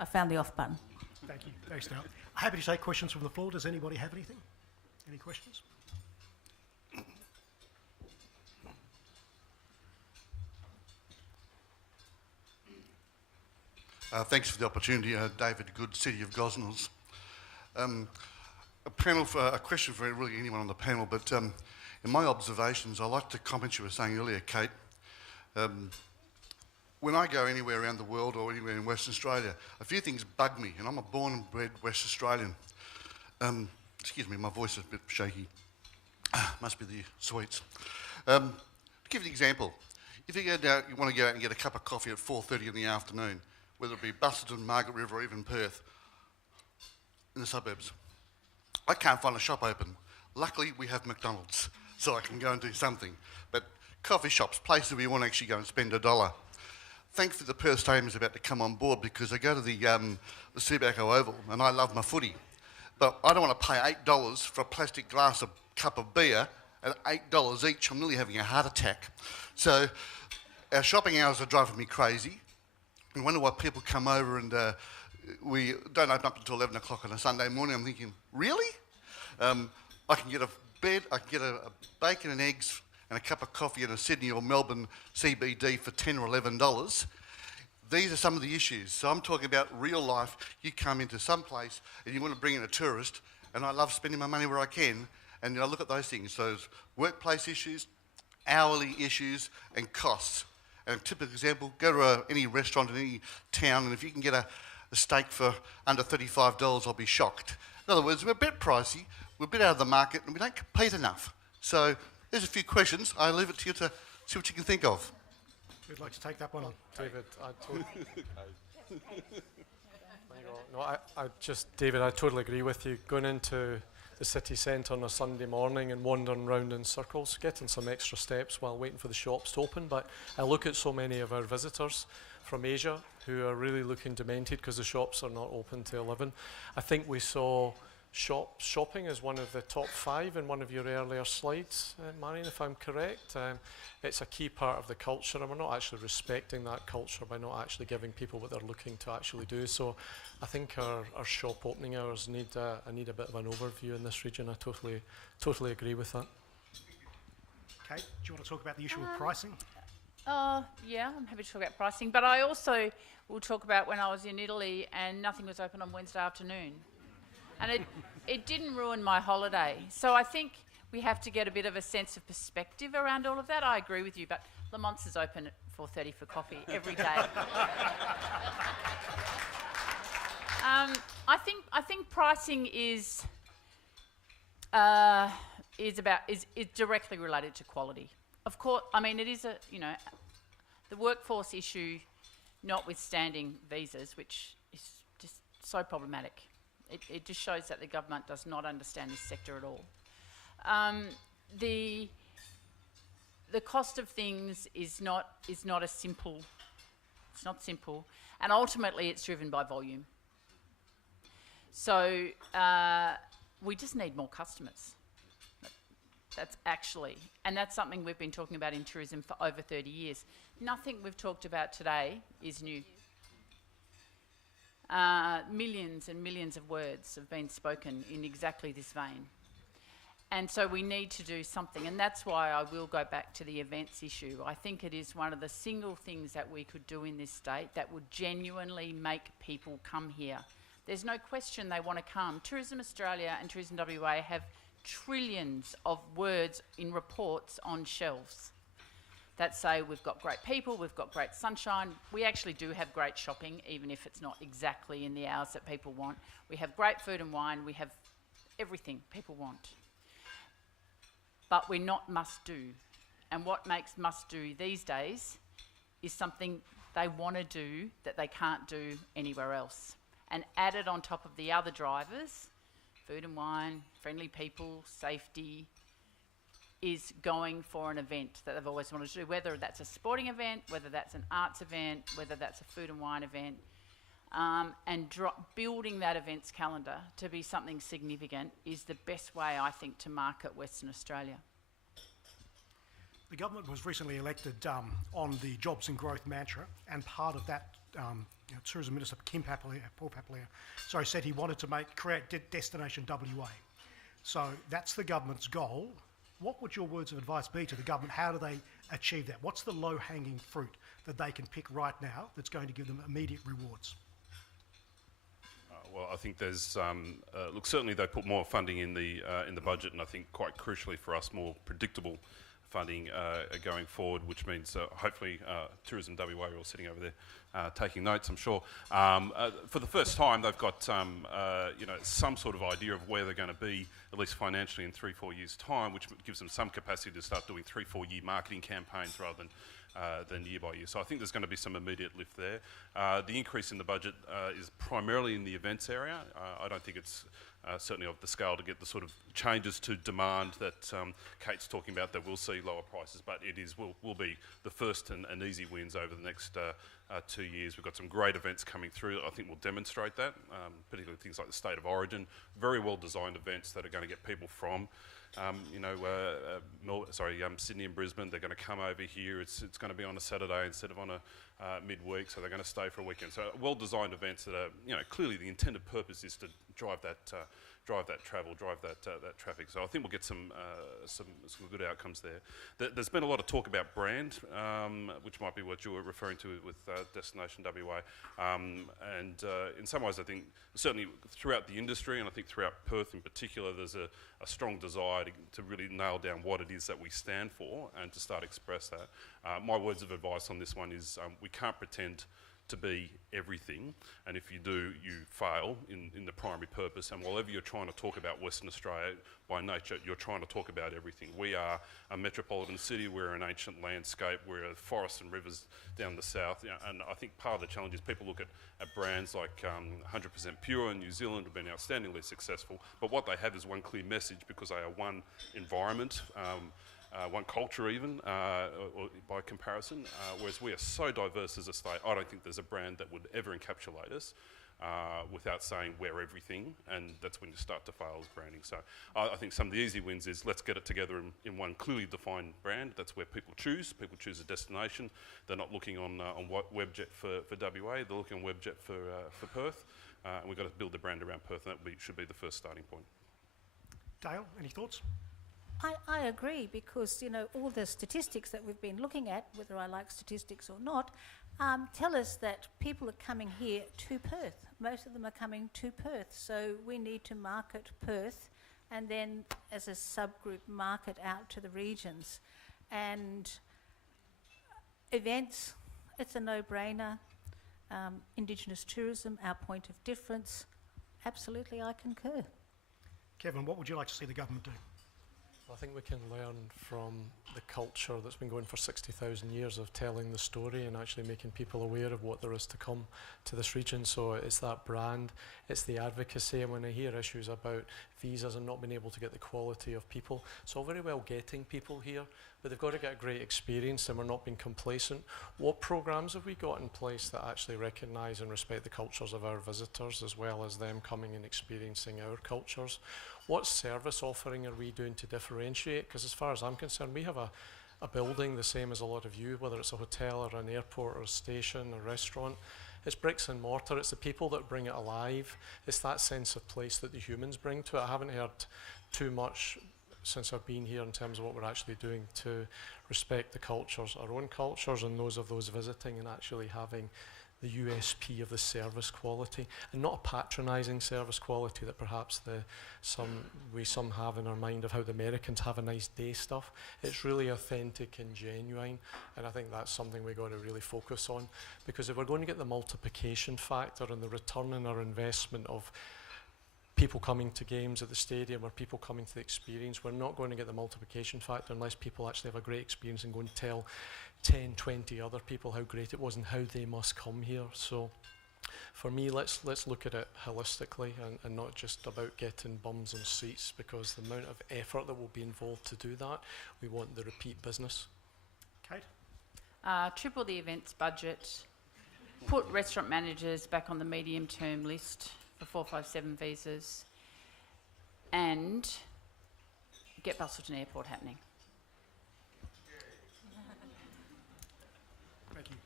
I found the off button. Thank you. Thanks, Dale. Happy to take questions from the floor. Does anybody have anything? Any questions? Thanks for the opportunity, David Good, City of Gosnells. A question for really anyone on the panel, but in my observations, I like the comments you were saying earlier, Kate. When I go anywhere around the world or anywhere in Western Australia, a few things bug me, and I'm a born and bred West Australian. Excuse me, my voice is a bit shaky. Must be the sweets. To give you an example, if you want to go out and get a cup of coffee at 4:30 in the afternoon, whether it be Bustleton, Margaret River, or even Perth, in the suburbs, I can't find a shop open. Luckily, we have McDonald's, so I can go and do something. But coffee shops, places where you want to actually go and spend $1. Thankfully, the Perth Stadium is about to come on board because I go to the Subiaco Oval and I love my footy. But I don't want to pay $8 for a plastic glass of cup of beer at $8 each. I'm nearly having a heart attack. So our shopping hours are driving me crazy. I wonder why people come over and we don't open up until 11 o'clock on a Sunday morning. I'm thinking, really? I can get a bed, I can get a bacon and eggs and a cup of coffee in a Sydney or Melbourne CBD for $10 or $11. These are some of the issues. So I'm talking about real life. You come into some place and you want to bring in a tourist, and I love spending my money where I can, and I look at those things. So there's workplace issues, hourly issues, and costs. And a typical example, go to any restaurant in any town, and if you can get a steak for under $35, I'll be shocked. In other words, we're a bit pricey, we're a bit out of the market, and we don't compete enough. So there's a few questions. I leave it to you to see what you can think of. Who'd like to take that one on? David, David, I totally agree with you. Going into the city centre on a Sunday morning and wandering round in circles, getting some extra steps while waiting for the shops to open. But I look at so many of our visitors from Asia who are really looking demented because the shops are not open till 11. I think we saw shopping as one of the top 5 in one of your earlier slides, Marion, if I'm correct. It's a key part of the culture, and we're not actually respecting that culture by not actually giving people what they're looking to actually do. So I think our shop opening hours need a bit of an overview in this region. I totally agree with that. Kate, do you want to talk about the issue of pricing? Yeah, I'm happy to talk about pricing, but I also will talk about when I was in Italy and nothing was open on Wednesday afternoon. And it didn't ruin my holiday. So I think we have to get a bit of a sense of perspective around all of that. I agree with you, but Lamont's is open at 4:30 for coffee every day. I think pricing is is directly related to quality. Of course, I mean, it is the workforce issue, notwithstanding visas, which is just so problematic. It just shows that the government does not understand this sector at all. The cost of things is not a simple. It's not simple, and ultimately it's driven by volume. So we just need more customers. That's something we've been talking about in tourism for over 30 years. Nothing we've talked about today is new. Millions and millions of words have been spoken in exactly this vein. And so we need to do something, and that's why I will go back to the events issue. I think it is one of the single things that we could do in this state that would genuinely make people come here. There's no question they want to come. Tourism Australia and Tourism WA have trillions of words in reports on shelves that say we've got great people, we've got great sunshine. We actually do have great shopping, even if it's not exactly in the hours that people want. We have great food and wine. We have everything people want. But we're not must-do. And what makes must-do these days is something they want to do that they can't do anywhere else. And added on top of the other drivers, food and wine, friendly people, safety, is going for an event that they've always wanted to do, whether that's a sporting event, whether that's an arts event, whether that's a food and wine event, and building that events calendar to be something significant is the best way, I think, to market Western Australia. The government was recently elected on the jobs and growth mantra, and part of that, Tourism Minister Paul Papalia, said he wanted to create Destination WA. So that's the government's goal. What would your words of advice be to the government? How do they achieve that? What's the low-hanging fruit that they can pick right now that's going to give them immediate rewards? Well, I think there's look. Certainly, they put more funding in the budget, and I think quite crucially for us, more predictable funding going forward, which means hopefully Tourism WA are all sitting over there taking notes, I'm sure. For the first time, they've got some sort of idea of where they're going to be, at least financially, in 3-4 years' time, which gives them some capacity to start doing 3-4 year marketing campaigns rather than year by year. So I think there's going to be some immediate lift there. The increase in the budget is primarily in the events area. I don't think it's certainly of the scale to get the sort of changes to demand that Kate's talking about, that we'll see lower prices, but it will be the first and easy wins over the next 2 years. We've got some great events coming through that I think will demonstrate that, particularly things like the State of Origin, very well designed events that are going to get people from Sydney and Brisbane. They're going to come over here. It's going to be on a Saturday instead of on a midweek, so they're going to stay for a weekend. So well-designed events that are, clearly the intended purpose is to drive that travel, drive that traffic. So I think we'll get some good outcomes there. There's been a lot of talk about brand, which might be what you were referring to with Destination WA. And in some ways, I think certainly throughout the industry, and I think throughout Perth in particular, there's a strong desire to really nail down what it is that we stand for and to start express that. My words of advice on this one is we can't pretend to be everything, and if you do, you fail in the primary purpose. And whatever you're trying to talk about Western Australia, by nature, you're trying to talk about everything. We are a metropolitan city, we're an ancient landscape, we're forests and rivers down the south, and I think part of the challenge is people look at brands like 100% Pure in New Zealand have been outstandingly successful, but what they have is one clear message because they are one environment, one culture even, or by comparison, whereas we are so diverse as a state. I don't think there's a brand that would ever encapsulate us without saying we're everything, and that's when you start to fail as branding. So I think some of the easy wins is let's get it together in one clearly defined brand. That's where people choose a destination. They're not looking on Webjet for WA, they're looking on Webjet for Perth, and we've got to build the brand around Perth, and that should be the first starting point. Dale, any thoughts? I agree, because all the statistics that we've been looking at, whether I like statistics or not, tell us that people are coming here to Perth. Most of them are coming to Perth, so we need to market Perth and then as a subgroup market out to the regions. And events, it's a no-brainer. Indigenous tourism, our point of difference, absolutely I concur. Kevin, what would you like to see the government do? I think we can learn from the culture that's been going for 60,000 years of telling the story and actually making people aware of what there is to come to this region. So it's that brand, it's the advocacy, and when I hear issues about visas and not being able to get the quality of people, it's all very well getting people here, but they've got to get a great experience and we're not being complacent. What programs have we got in place that actually recognise and respect the cultures of our visitors as well as them coming and experiencing our cultures? What service offering are we doing to differentiate? Because as far as I'm concerned, we have a building the same as a lot of you, whether it's a hotel or an airport or a station or restaurant. It's bricks and mortar, it's the people that bring it alive. It's that sense of place that the humans bring to it. I haven't heard too much since I've been here in terms of what we're actually doing to respect the cultures, our own cultures and those of those visiting, and actually having the USP of the service quality, and not a patronising service quality that perhaps some have in our mind of how the Americans have a nice day stuff. It's really authentic and genuine, and I think that's something we've got to really focus on, because if we're going to get the multiplication factor and the return on our investment of people coming to games at the stadium or people coming to the experience, we're not going to get the multiplication factor unless people actually have a great experience and go and tell 10, 20 other people how great it was and how they must come here. So for me, let's look at it holistically and not just about getting bums and seats, because the amount of effort that will be involved to do that, we want the repeat business. Kate? Triple the events budget, put restaurant managers back on the medium-term list for 457 visas, and get Busselton Airport happening. Thank you.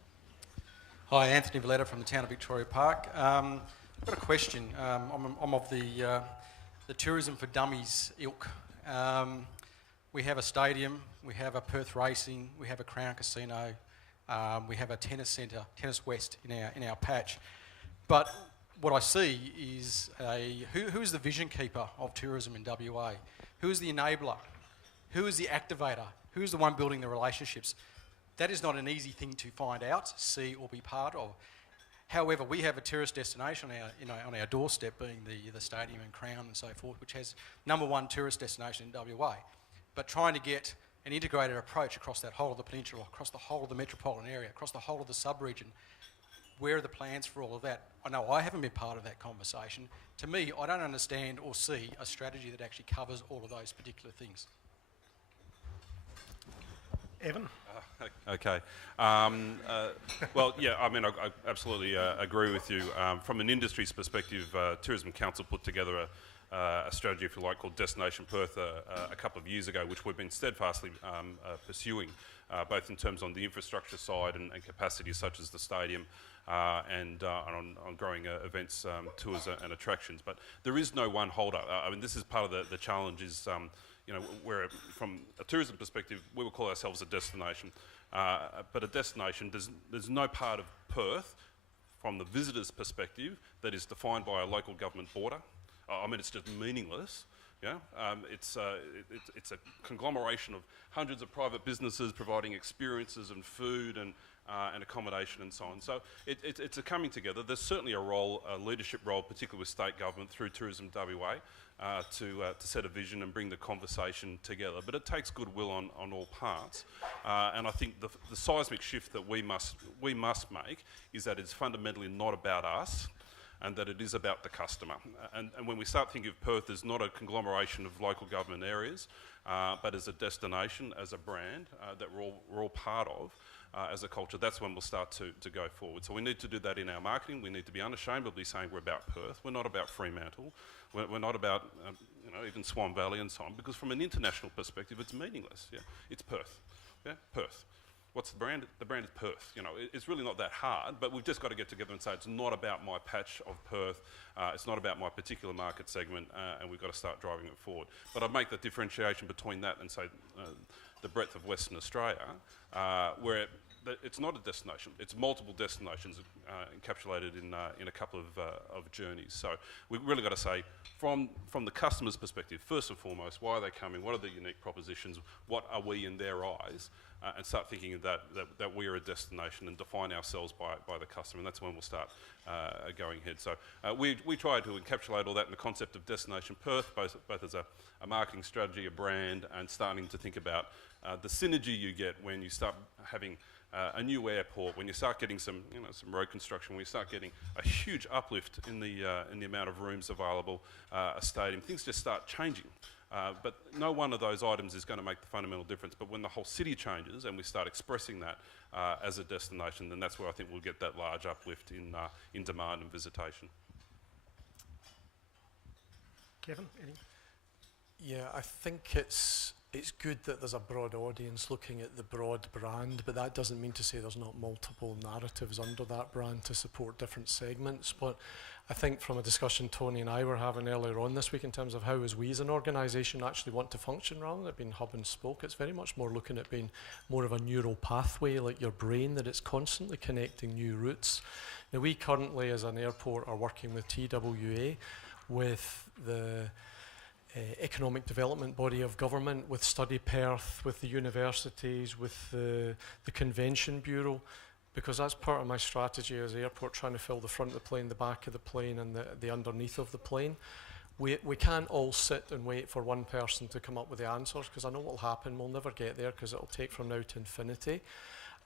Hi, Anthony Valletta from the town of Victoria Park. I've got a question. I'm of the Tourism for Dummies ilk. We have a stadium, we have a Perth Racing, we have a Crown Casino, we have a tennis centre, Tennis West in our patch. But what I see is who is the vision keeper of tourism in WA? Who is the enabler? Who is the activator? Who is the one building the relationships? That is not an easy thing to find out, see or be part of. However, we have a tourist destination on our doorstep, being the stadium and Crown and so forth, which has #1 tourist destination in WA. But trying to get an integrated approach across that whole of the peninsula, across the whole of the metropolitan area, across the whole of the sub-region, where are the plans for all of that? I know I haven't been part of that conversation. To me, I don't understand or see a strategy that actually covers all of those particular things. Evan? Okay. Well, yeah, I mean, I absolutely agree with you. From an industry's perspective, Tourism Council put together a strategy, if you like, called Destination Perth a couple of years ago, which we've been steadfastly pursuing, both in terms on the infrastructure side and capacity such as the stadium and on growing events, tours and attractions. But there is no one holder. I mean, this is part of the challenge is, you know, where from a tourism perspective, we will call ourselves a destination. But a destination, there's no part of Perth from the visitor's perspective that is defined by a local government border. I mean, it's just meaningless. Yeah, it's a conglomeration of hundreds of private businesses providing experiences and food and accommodation and so on. So it's a coming together. There's certainly a role, a leadership role, particularly with state government through Tourism WA, to set a vision and bring the conversation together. But it takes goodwill on all parts. And I think the seismic shift that we must make is that it's fundamentally not about us, and that it is about the customer. And when we start thinking of Perth as not a conglomeration of local government areas, but as a destination, as a brand that we're all part of, as a culture, that's when we'll start to go forward. So we need to do that in our marketing. We need to be unashamedly saying we're about Perth. We're not about Fremantle. We're not about you know, even Swan Valley and so on, because from an international perspective, it's meaningless. Yeah, it's Perth. Yeah, Perth. What's the brand? The brand is Perth. You know, it's really not that hard, but we've just got to get together and say it's not about my patch of Perth, it's not about my particular market segment, and we've got to start driving it forward. But I'd make the differentiation between that and say the breadth of Western Australia, where it's not a destination, it's multiple destinations encapsulated in a couple of journeys. So we've really got to say, from the customer's perspective, first and foremost, why are they coming? What are the unique propositions? What are we in their eyes? and start thinking that we are a destination and define ourselves by the customer, and that's when we'll start going ahead. So we try to encapsulate all that in the concept of Destination Perth, both as a marketing strategy, a brand, and starting to think about the synergy you get when you start having a new airport, when you start getting some road construction, when you start getting a huge uplift in the amount of rooms available, a stadium, things just start changing. But no one of those items is going to make the fundamental difference. But when the whole city changes and we start expressing that as a destination, then that's where I think we'll get that large uplift in demand and visitation. Kevin, any? Yeah, I think it's good that there's a broad audience looking at the broad brand, but that doesn't mean to say there's not multiple narratives under that brand to support different segments. But I think from a discussion Tony and I were having earlier on this week in terms of how as we as an organisation actually want to function rather than it being hub and spoke, it's very much more looking at being more of a neural pathway like your brain, that it's constantly connecting new routes. Now we currently as an airport are working with TWA, with the economic development body of government, with Study Perth, with the universities, with the Convention Bureau, because that's part of my strategy as airport, trying to fill the front of the plane, the back of the plane and the underneath of the plane. We can't all sit and wait for one person to come up with the answers, because I know what will happen. We'll never get there because it'll take from now to infinity.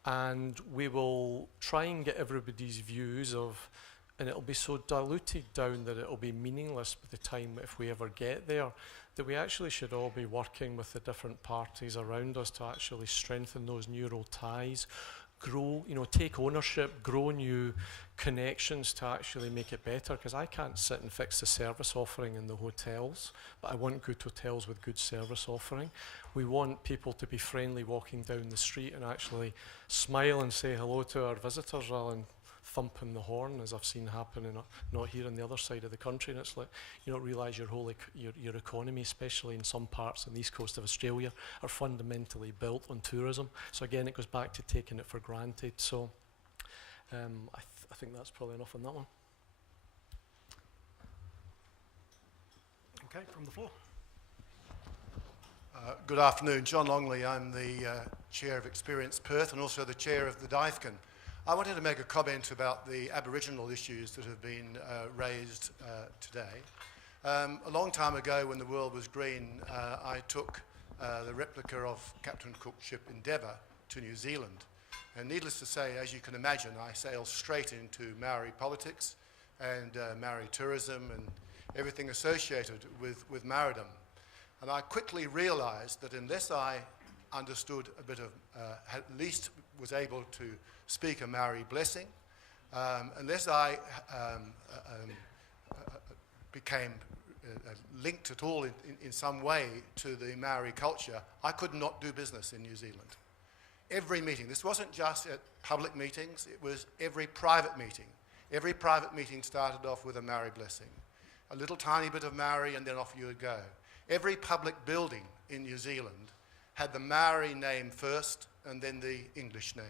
And we will try and get everybody's views of, and it'll be so diluted down that it'll be meaningless by the time if we ever get there, that we actually should all be working with the different parties around us to actually strengthen those neural ties, grow, take ownership, grow new connections to actually make it better, because I can't sit and fix the service offering in the hotels, but I want good hotels with good service offering. We want people to be friendly walking down the street and actually smile and say hello to our visitors rather than thumping the horn, as I've seen happen not here on the other side of the country. And it's like you don't realise your whole your economy, especially in some parts on the east coast of Australia, are fundamentally built on tourism. So again, it goes back to taking it for granted. So I think that's probably enough on that one. Okay, from the floor. Good afternoon, John Longley. I'm the Chair of Experience Perth and also the Chair of the DIFCON. I wanted to make a comment about the Aboriginal issues that have been raised today. A long time ago, when the world was green, I took the replica of Captain Cook's ship Endeavour to New Zealand. And needless to say, as you can imagine, I sailed straight into Maori politics and Maori tourism and everything associated with Maoridom. And I quickly realised that unless I understood a bit of, at least was able to speak a Maori blessing, unless I became linked at all in some way to the Maori culture, I could not do business in New Zealand. Every meeting, this wasn't just at public meetings, it was every private meeting. Every private meeting started off with a Maori blessing. A little tiny bit of Maori and then off you would go. Every public building in New Zealand had the Maori name first and then the English name.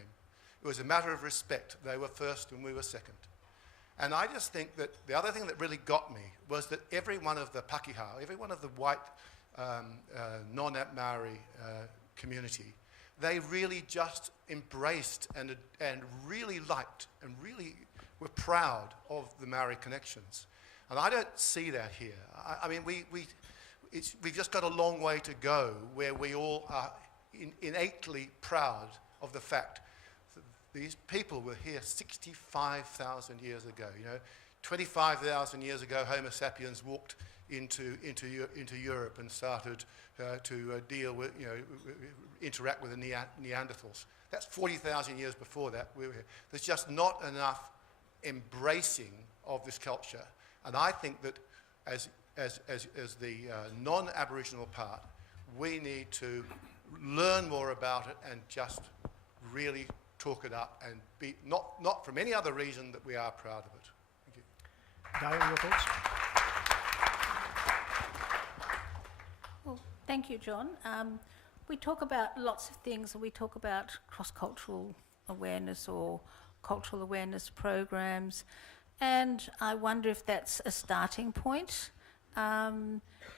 It was a matter of respect. They were first and we were second. And I just think that the other thing that really got me was that every one of the Pakeha, every one of the white non-Maori community, they really just embraced and really liked and really were proud of the Maori connections. And I don't see that here. I mean, we've just got a long way to go where we all are innately proud of the fact that these people were here 65,000 years ago. 25,000 years ago, Homo sapiens walked into Europe and started to deal with, interact with the Neanderthals. That's 40,000 years before that. There's just not enough embracing of this culture. And I think that as the non-Aboriginal part, we need to learn more about it and just really talk it up and be, not from any other reason that we are proud of it. Thank you. Dale, your thoughts? Well, thank you, John. We talk about lots of things. We talk about cross-cultural awareness or cultural awareness programs, and I wonder if that's a starting point.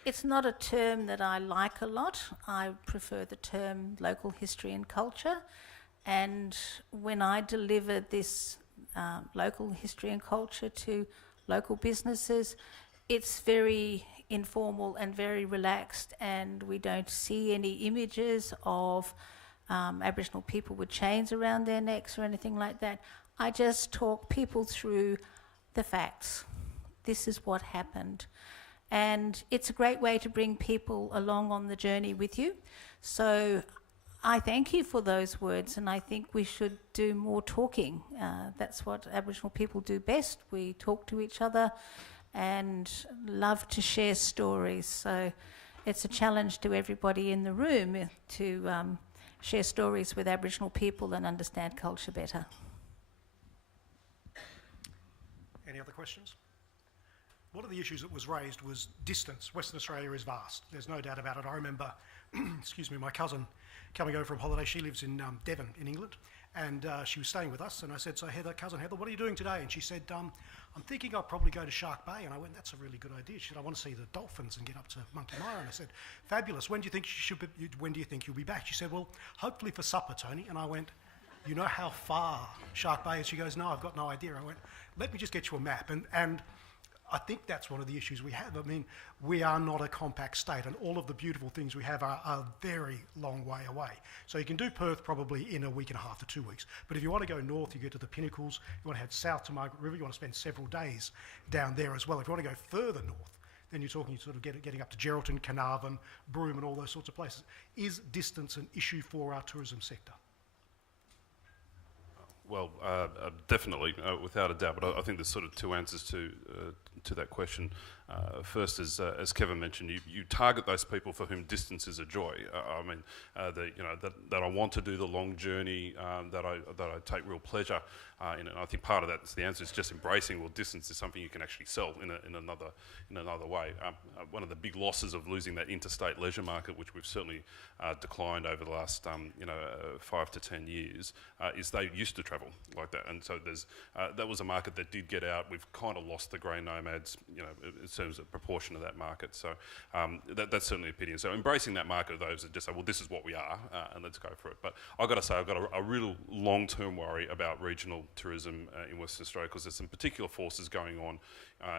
It's not a term that I like a lot. I prefer the term local history and culture. And when I deliver this local history and culture to local businesses, it's very informal and very relaxed, and we don't see any images of Aboriginal people with chains around their necks or anything like that. I just talk people through the facts. This is what happened. And it's a great way to bring people along on the journey with you. So I thank you for those words, and I think we should do more talking. That's what Aboriginal people do best. We talk to each other and love to share stories. So it's a challenge to everybody in the room to share stories with Aboriginal people and understand culture better. Any other questions? One of the issues that was raised was distance. Western Australia is vast. There's no doubt about it. I remember, excuse me, my cousin coming over from holiday. She lives in Devon in England, and she was staying with us. And I said, so cousin Heather, what are you doing today? And she said, I'm thinking I'll probably go to Shark Bay. And I went, that's a really good idea. She said, I want to see the dolphins and get up to Monkey Mire. And I said, fabulous. When do you think you'll be back? She said, well, hopefully for supper, Tony. And I went, you know how far Shark Bay is? She goes, no, I've got no idea. I went, let me just get you a map. And I think that's one of the issues we have. I mean, we are not a compact state, and all of the beautiful things we have are a very long way away. So you can do Perth probably in a week and a half to 2 weeks. But if you want to go north, you get to the Pinnacles. You want to head south to Margaret River. You want to spend several days down there as well. If you want to go further north, then you're talking sort of getting up to Geraldton, Carnarvon, Broome, and all those sorts of places. Is distance an issue for our tourism sector? Well, definitely, without a doubt. But I think there's sort of two answers to that question. First is, as Kevin mentioned, you target those people for whom distance is a joy. That I want to do the long journey, that I take real pleasure in it. And I think part of that, the answer is just embracing. Well, distance is something you can actually sell in another way. One of the big losses of losing that interstate leisure market, which we've certainly declined over the last 5 to 10 years, is they used to travel like that, and so that was a market that did get out. We've kind of lost the grey nomads, in terms of proportion of that market. So that's certainly a pity. And so embracing that market of those that just say, well, this is what we are, and let's go for it. But I've got to say, I've got a real long-term worry about regional tourism in Western Australia, because there's some particular forces going on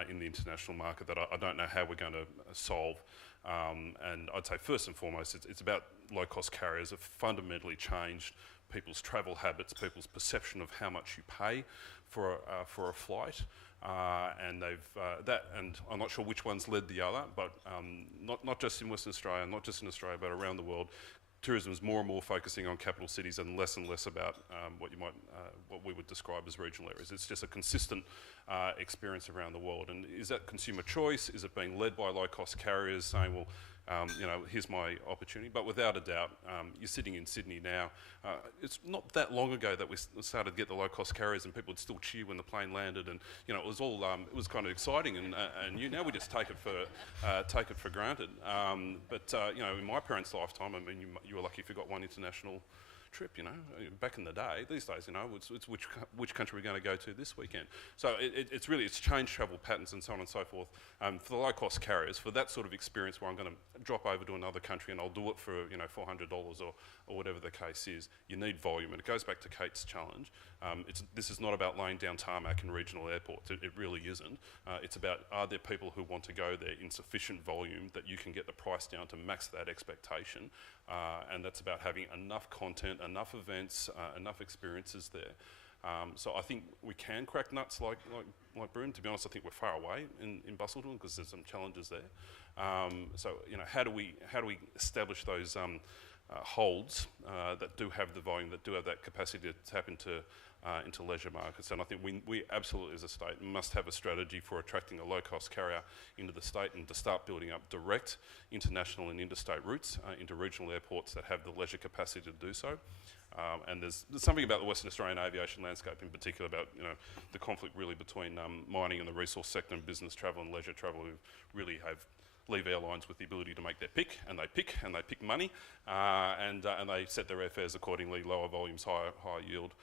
in the international market that I don't know how we're going to solve. And I'd say first and foremost, it's about low-cost carriers have fundamentally changed people's travel habits, people's perception of how much you pay for a flight. And and I'm not sure which one's led the other, but not just in Western Australia, not just in Australia, but around the world, tourism is more and more focusing on capital cities and less about what we would describe as regional areas. It's just a consistent experience around the world. And is that consumer choice? Is it being led by low-cost carriers saying, well, here's my opportunity? But without a doubt, you're sitting in Sydney now. It's not that long ago that we started to get the low-cost carriers, and people would still cheer when the plane landed, and it was all it was kind of exciting. And now we just take it for granted. But in my parents' lifetime, I mean, you were lucky if you got one international trip, back in the day. These days, it's which country we're going to go to this weekend. So it's changed travel patterns and so on and so forth. For the low-cost carriers, for that sort of experience where I'm going to drop over to another country and I'll do it for $400 or whatever the case is, you need volume. And it goes back to Kate's challenge. This is not about laying down tarmac in regional airports. It really isn't. It's about, are there people who want to go there in sufficient volume that you can get the price down to max that expectation? And that's about having enough content, enough events, enough experiences there. So I think we can crack nuts like Broome. To be honest, I think we're far away in Busselton because there's some challenges there. So how do we establish those holds that do have the volume, that do have that capacity to tap into leisure markets? And I think we absolutely, as a state, must have a strategy for attracting a low-cost carrier into the state and to start building up direct international and interstate routes into regional airports that have the leisure capacity to do so. And there's something about the Western Australian aviation landscape in particular about the conflict really between mining and the resource sector and business travel and leisure travel, who really leave airlines with the ability to make their pick, and they pick money, and they set their airfares accordingly, lower volumes, higher yield.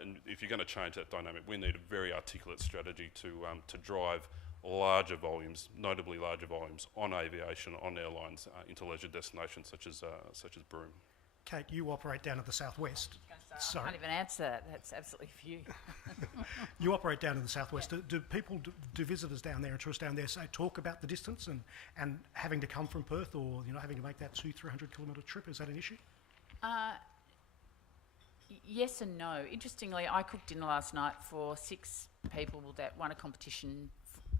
And if you're going to change that dynamic, we need a very articulate strategy to drive larger volumes, notably larger volumes, on aviation, on airlines, into leisure destinations such as Broome. Kate, you operate down in the southwest. I Sorry. can't even answer that. That's absolutely for you. You operate down in the southwest. Do people, do visitors down there and tourists down there talk about the distance and having to come from Perth, or having to make that 200-300 kilometre trip? Is that an issue? Yes and no. Interestingly, I cooked dinner last night for 6 people that won a competition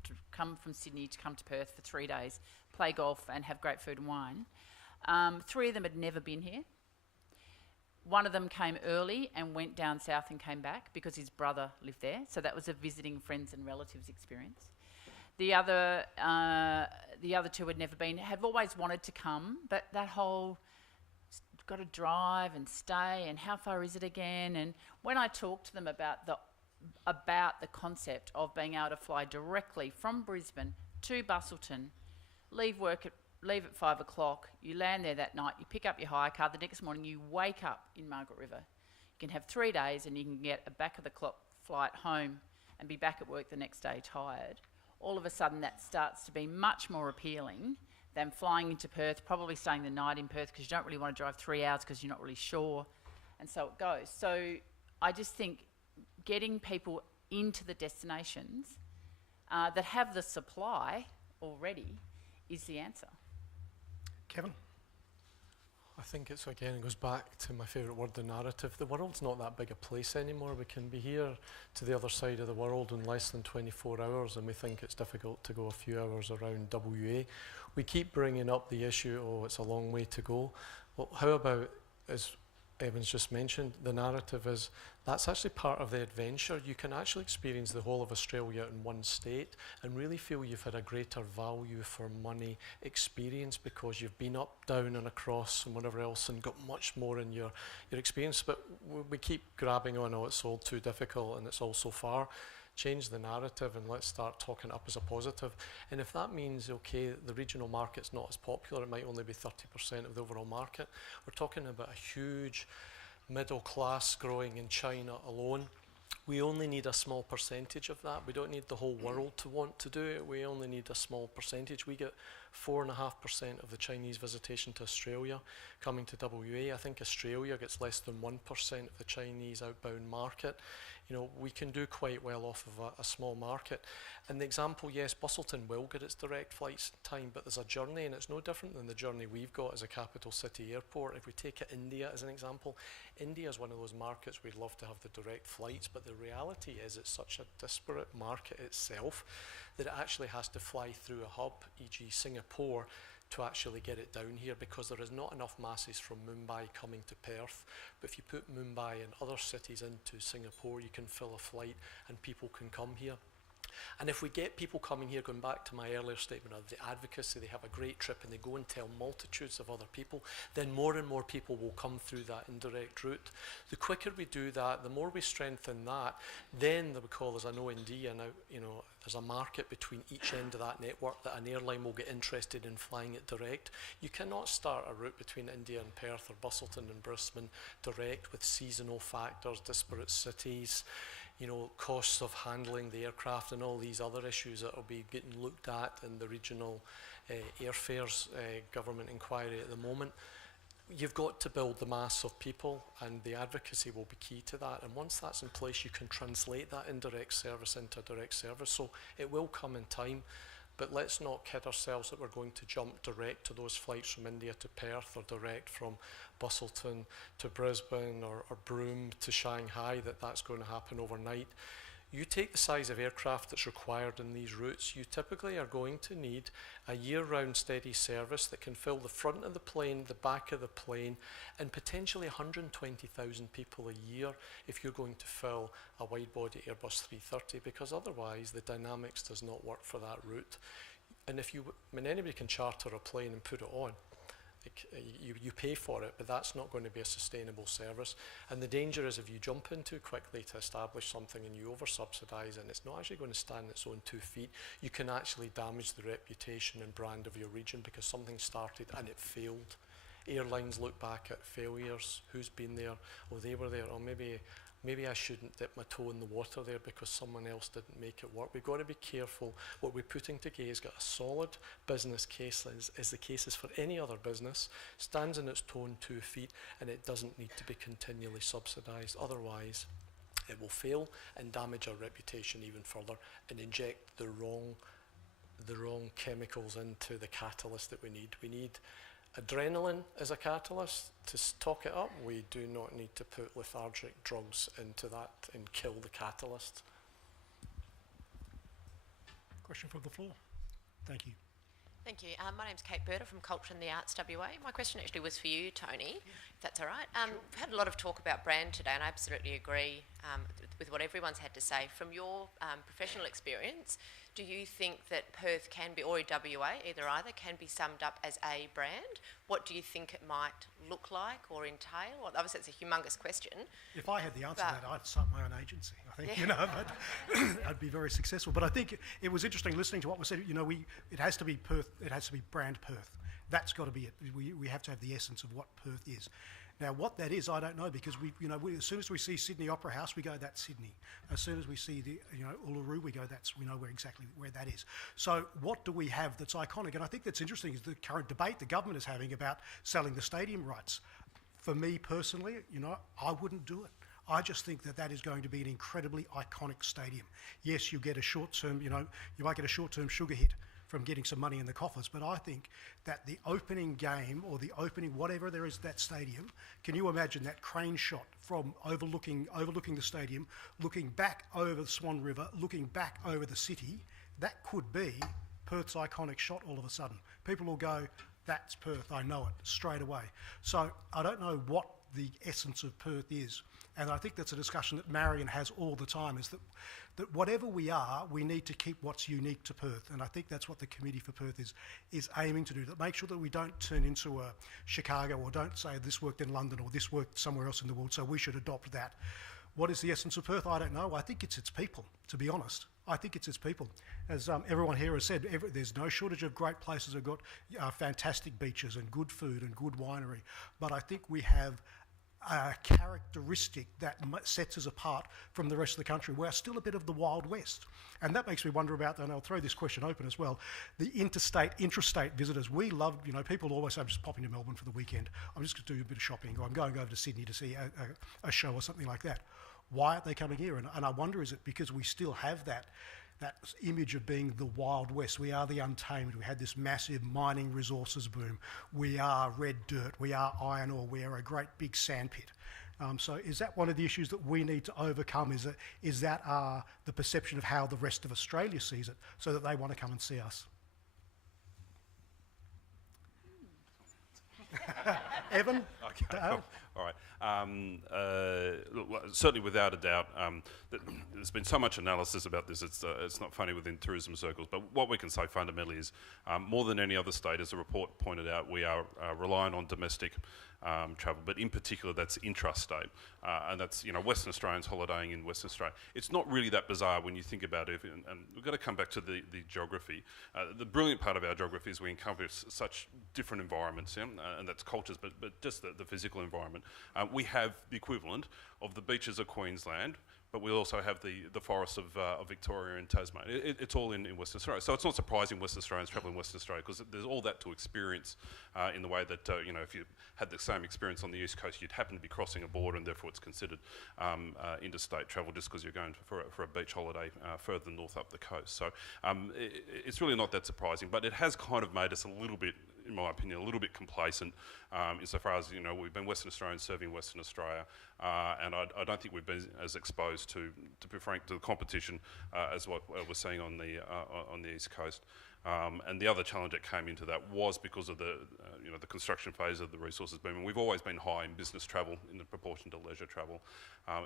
to come from Sydney to come to Perth for 3 days, play golf and have great food and wine. 3 of them had never been here. One of them came early and went down south and came back because his brother lived there. So that was a visiting friends and relatives experience. The other 2 had never been, had always wanted to come, but that whole got to drive and stay and how far is it again? And when I talked to them about the concept of being able to fly directly from Brisbane to Busselton, leave at 5 o'clock, you land there that night, you pick up your hire car, the next morning you wake up in Margaret River. You can have 3 days and you can get a back of the clock flight home and be back at work the next day tired. All of a sudden that starts to be much more appealing than flying into Perth, probably staying the night in Perth because you don't really want to drive 3 hours because you're not really sure, and so it goes. So I just think getting people into the destinations that have the supply already is the answer. Kevin? I think it goes back to my favourite word, the narrative. The world's not that big a place anymore. We can be here to the other side of the world in less than 24 hours, and we think it's difficult to go a few hours around WA. We keep bringing up the issue, it's a long way to go. Well, how about, as Evan's just mentioned, the narrative is that's actually part of the adventure. You can actually experience the whole of Australia in one state and really feel you've had a greater value for money experience because you've been up, down and across and whatever else and got much more in your experience. But we keep grabbing on, it's all too difficult and it's all so far. Change the narrative and let's start talking up as a positive. And if that means, okay, the regional market's not as popular, it might only be 30% of the overall market. We're talking about a huge middle class growing in China alone. We only need a small percentage of that. We don't need the whole world to want to do it. We only need a small percentage. We get 4.5% of the Chinese visitation to Australia coming to WA. I think Australia gets less than 1% of the Chinese outbound market. We can do quite well off of a small market. And the example, yes, Busselton will get its direct flights time, but there's a journey, and it's no different than the journey we've got as a capital city airport. If we take India as an example, India is one of those markets we'd love to have the direct flights, but the reality is it's such a disparate market itself that it actually has to fly through a hub, e.g. Singapore, to actually get it down here because there is not enough masses from Mumbai coming to Perth. But if you put Mumbai and other cities into Singapore, you can fill a flight and people can come here. And if we get people coming here, going back to my earlier statement of the advocacy, they have a great trip and they go and tell multitudes of other people, then more and more people will come through that indirect route. The quicker we do that, the more we strengthen that, then we call, as I know India now, there's a market between each end of that network that an airline will get interested in flying it direct. You cannot start a route between India and Perth or Busselton and Brisbane direct with seasonal factors, disparate cities, costs of handling the aircraft and all these other issues that will be getting looked at in the regional airfares government inquiry at the moment. You've got to build the mass of people, and the advocacy will be key to that. And once that's in place, you can translate that indirect service into a direct service. So it will come in time, but let's not kid ourselves that we're going to jump direct to those flights from India to Perth or direct from Busselton to Brisbane or Broome to Shanghai, that's going to happen overnight. You take the size of aircraft that's required in these routes, you typically are going to need a year-round steady service that can fill the front of the plane, the back of the plane, and potentially 120,000 people a year if you're going to fill a wide-body Airbus 330, because otherwise the dynamics does not work for that route. And anybody can charter a plane and put it on. You pay for it, but that's not going to be a sustainable service. And the danger is if you jump in too quickly to establish something and you over-subsidise and it's not actually going to stand on its own 2 feet, you can actually damage the reputation and brand of your region because something started and it failed. Airlines look back at failures. Who's been there? Oh, they were there. Or maybe maybe I shouldn't dip my toe in the water there because someone else didn't make it work. We've got to be careful. What we're putting together has got a solid business case, as the case is for any other business, stands on its toe and 2 feet, and it doesn't need to be continually subsidised. Otherwise, it will fail and damage our reputation even further and inject the wrong chemicals into the catalyst that we need. We need adrenaline as a catalyst to stock it up. We do not need to put lethargic drugs into that and kill the catalyst. Question from the floor. Thank you. Thank you. My name's Kate Berta from Culture and the Arts WA. My question actually was for you, Tony, if that's all right. We've had a lot of talk about brand today, and I absolutely agree with what everyone's had to say. From your professional experience, do you think that Perth can be, or WA, either can be summed up as a brand? What do you think it might look like or entail? Well, obviously, it's a humongous question. If I had the answer to that, I'd start my own agency, I think, but I'd be very successful. But I think it was interesting listening to what was said. It has to be Perth, it has to be brand Perth. That's got to be it. We have to have the essence of what Perth is. Now, what that is, I don't know, because as soon as we see Sydney Opera House, we go, that's Sydney. As soon as we see the Uluru, we go, we know exactly where that is. So what do we have that's iconic? And I think that's interesting is the current debate the government is having about selling the stadium rights. For me personally, I wouldn't do it. I just think that is going to be an incredibly iconic stadium. Yes, you get a short-term, you might get a short-term sugar hit from getting some money in the coffers, but I think that the opening game or the opening whatever there is at that stadium, can you imagine that crane shot from overlooking the stadium, looking back over the Swan River, looking back over the city? That could be Perth's iconic shot all of a sudden. People will go, that's Perth, I know it, straight away. So I don't know what the essence of Perth is, and I think that's a discussion that Marion has all the time, is that whatever we are, we need to keep what's unique to Perth, and I think that's what the Committee for Perth is aiming to do, to make sure that we don't turn into a Chicago, or don't say this worked in London or this worked somewhere else in the world, so we should adopt that. What is the essence of Perth? I don't know. I think it's its people, to be honest. I think it's its people. As everyone here has said, there's no shortage of great places. We've got fantastic beaches and good food and good winery, but I think we have a characteristic that sets us apart from the rest of the country. We're still a bit of the Wild West. And that makes me wonder about, and I'll throw this question open as well, the intrastate visitors. We love, people always say, I'm just popping to Melbourne for the weekend. I'm just going to do a bit of shopping, or I'm going over to Sydney to see a show or something like that. Why aren't they coming here? And I wonder, is it because we still have that image of being the Wild West? We are the untamed. We had this massive mining resources boom. We are red dirt. We are iron ore. We are a great big sandpit. So is that one of the issues that we need to overcome? Is that the perception of how the rest of Australia sees it, so that they want to come and see us? Evan? Okay, cool. All right. Look, certainly, without a doubt, there's been so much analysis about this. It's not funny within tourism circles. But what we can say fundamentally is, more than any other state, as the report pointed out, we are reliant on domestic travel, but in particular, that's intrastate, and that's Western Australians holidaying in Western Australia. It's not really that bizarre when you think about it, and we've got to come back to the geography. The brilliant part of our geography is we encompass such different environments, and that's cultures, but just the physical environment. We have the equivalent of the beaches of Queensland, but we also have the forests of Victoria and Tasmania. It's all in Western Australia. So it's not surprising Western Australians travel in Western Australia, because there's all that to experience in the way that, if you had the same experience on the East Coast, you'd happen to be crossing a border, and therefore it's considered interstate travel just because you're going for a beach holiday further north up the coast. So it's really not that surprising, but it has kind of made us a little bit, in my opinion, a little bit complacent insofar as, we've been Western Australians serving Western Australia, and I don't think we've been as exposed to be frank, to the competition as what we're seeing on the East Coast. And the other challenge that came into that was because of the construction phase of the resources boom. And we've always been high in business travel in proportion to leisure travel.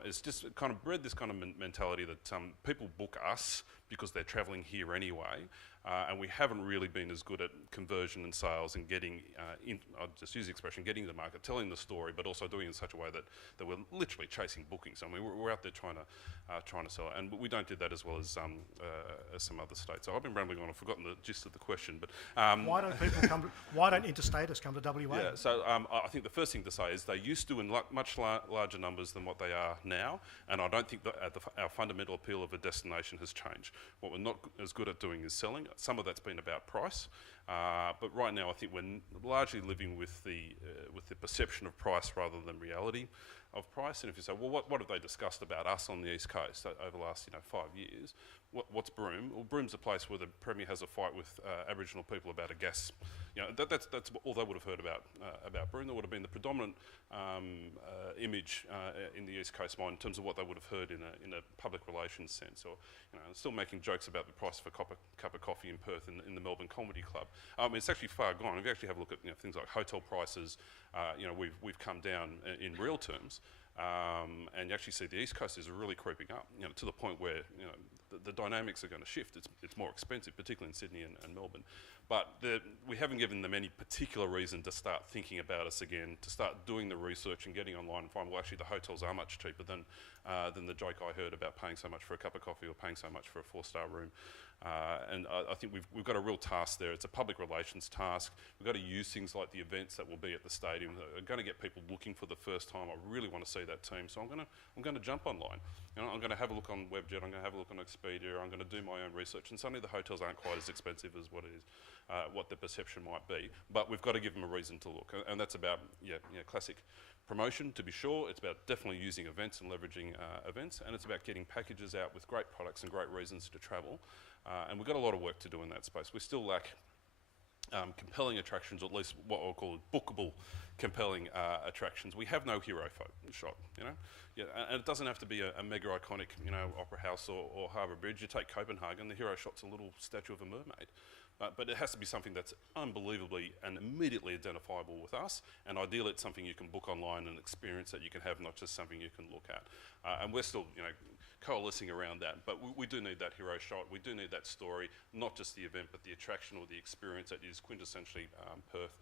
It's just kind of bred this kind of mentality that people book us because they're travelling here anyway, and we haven't really been as good at conversion and sales and getting, I'll just use the expression, getting to the market, telling the story, but also doing it in such a way that we're literally chasing bookings. I mean, we're out there trying to sell it, and we don't do that as well as some other states. So I've been rambling on. I've forgotten the gist of the question, but why don't interstaters come to WA? Yeah, so I think the first thing to say is they used to in much larger numbers than what they are now, and I don't think that our fundamental appeal of a destination has changed. What we're not as good at doing is selling. Some of that's been about price, but right now I think we're largely living with the perception of price rather than reality of price. And if you say, well, what have they discussed about us on the East Coast over the last 5 years? What's Broome? Well, Broome's a place where the Premier has a fight with Aboriginal people about a gas. That's all they would have heard about Broome. That would have been the predominant image in the East Coast mind in terms of what they would have heard in a public relations sense, or still making jokes about the price of a cup of coffee in Perth in the Melbourne Comedy Club. I mean, it's actually far gone. If you actually have a look at things like hotel prices, we've come down in real terms. And you actually see the East Coast is really creeping up, to the point where the dynamics are going to shift. It's more expensive, particularly in Sydney and Melbourne. But we haven't given them any particular reason to start thinking about us again, to start doing the research and getting online and find, well, actually the hotels are much cheaper than the joke I heard about paying so much for a cup of coffee or paying so much for a 4-star room. And I think we've got a real task there. It's a public relations task. We've got to use things like the events that will be at the stadium that are going to get people looking for the first time. I really want to see that team, so I'm going to jump online. I'm going to have a look on Webjet. I'm going to have a look on Expedia. I'm going to do my own research. And suddenly the hotels aren't quite as expensive as what the perception might be. But we've got to give them a reason to look, and that's about classic promotion, to be sure. It's about definitely using events and leveraging events, and it's about getting packages out with great products and great reasons to travel. And we've got a lot of work to do in that space. We still lack compelling attractions, or at least what I'll call bookable, compelling attractions. We have no hero shot, and it doesn't have to be a mega iconic, opera house or harbour bridge. You take Copenhagen, the hero shot's a little statue of a mermaid. But it has to be something that's unbelievably and immediately identifiable with us, and ideally it's something you can book online and experience that you can have, not just something you can look at. And we're still, coalescing around that, but we do need that hero shot. We do need that story, not just the event, but the attraction or the experience that is quintessentially Perth.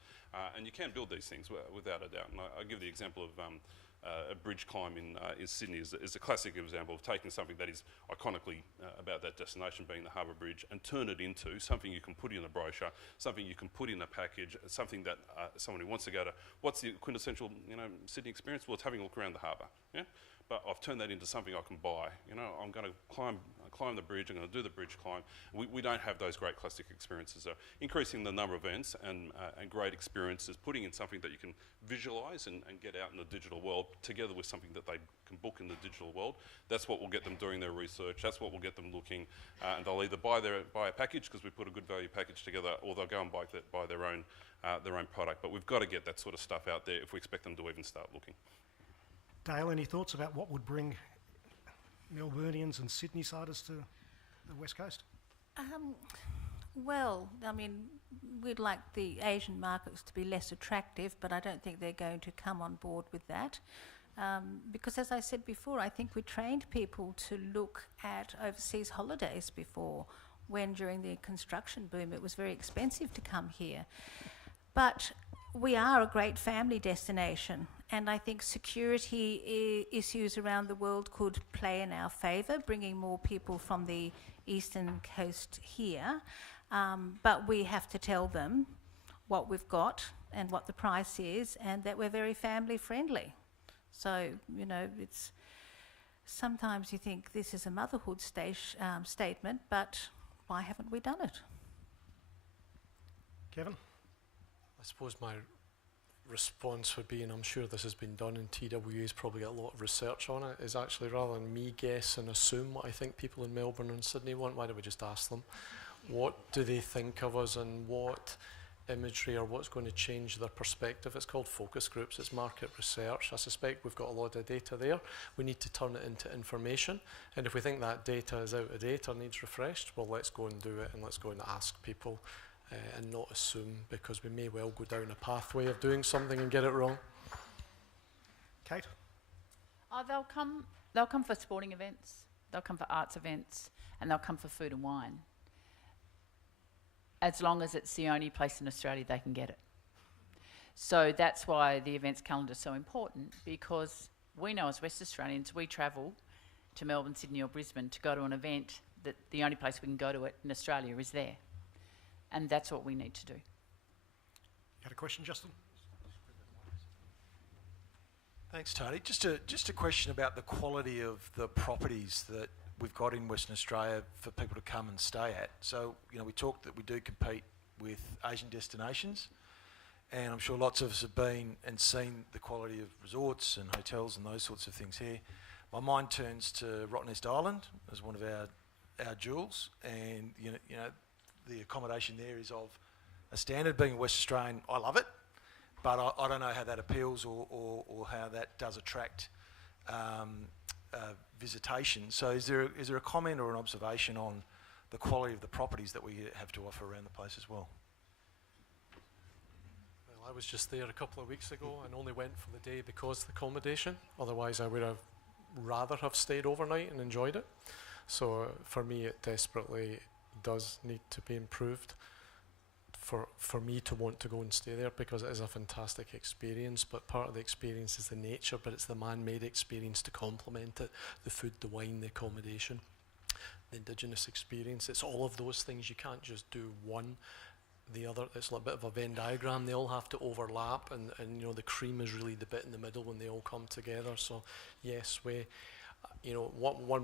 And you can build these things without a doubt. And I give the example of a bridge climb in Sydney is a classic example of taking something that is iconically about that destination, being the Harbour Bridge, and turn it into something you can put in a brochure, something you can put in a package, something that someone who wants to go to, what's the quintessential Sydney experience? Well, it's having a look around the harbour. Yeah? But I've turned that into something I can buy. I'm going to climb the bridge. I'm going to do the bridge climb. We don't have those great classic experiences. So increasing the number of events and great experiences, putting in something that you can visualise and get out in the digital world, together with something that they can book in the digital world. That's what will get them doing their research. That's what will get them looking, and they'll either buy a package because we put a good value package together, or they'll go and buy their own product. But we've got to get that sort of stuff out there if we expect them to even start looking. Dale, any thoughts about what would bring Melburnians and Sydney-siders to the West Coast? Well, I mean, we'd like the Asian markets to be less attractive, but I don't think they're going to come on board with that. Because as I said before, I think we trained people to look at overseas holidays before, when during the construction boom it was very expensive to come here. But we are a great family destination, and I think security issues around the world could play in our favour, bringing more people from the eastern coast here. But we have to tell them what we've got and what the price is, and that we're very family friendly. So, it's sometimes you think this is a motherhood statement, but why haven't we done it? Kevin? I suppose my response would be, and I'm sure this has been done, and TWA's probably got a lot of research on it, is actually rather than me guess and assume what I think people in Melbourne and Sydney want, why don't we just ask them? What do they think of us, and what imagery or what's going to change their perspective? It's called focus groups, it's market research. I suspect we've got a lot of data there. We need to turn it into information, and if we think that data is out of date or needs refreshed, well, let's go and do it, and let's go and ask people. And not assume, because we may well go down a pathway of doing something and get it wrong. Kate? They'll come for sporting events, they'll come for arts events, and they'll come for food and wine. as long as it's the only place in Australia they can get it. So that's why the events calendar is so important, because we know as West Australians, we travel to Melbourne, Sydney or Brisbane to go to an event that the only place we can go to it in Australia is there. And that's what we need to do. You had a question, Justin? Thanks, Tony. Just a question about the quality of the properties that we've got in Western Australia for people to come and stay at. So, you know, we talked that we do compete with Asian destinations, and I'm sure lots of us have been and seen the quality of resorts and hotels and those sorts of things here. My mind turns to Rottnest Island as one of our jewels, and you know the accommodation there is of a standard. Being a West Australian, I love it, but I don't know how that appeals or how that does attract visitation. So is there a comment or an observation on the quality of the properties that we have to offer around the place as well? Well, I was just there a couple of weeks ago and only went for the day because of the accommodation. Otherwise, I would have rather have stayed overnight and enjoyed it. So for me, it desperately does need to be improved for me to want to go and stay there, because it is a fantastic experience. But part of the experience is the nature, but it's the man-made experience to complement it: the food, the wine, the accommodation, the Indigenous experience. It's all of those things. You can't just do one. The other, it's like a bit of a Venn diagram. They all have to overlap, and you know, the cream is really the bit in the middle when they all come together. So yes, when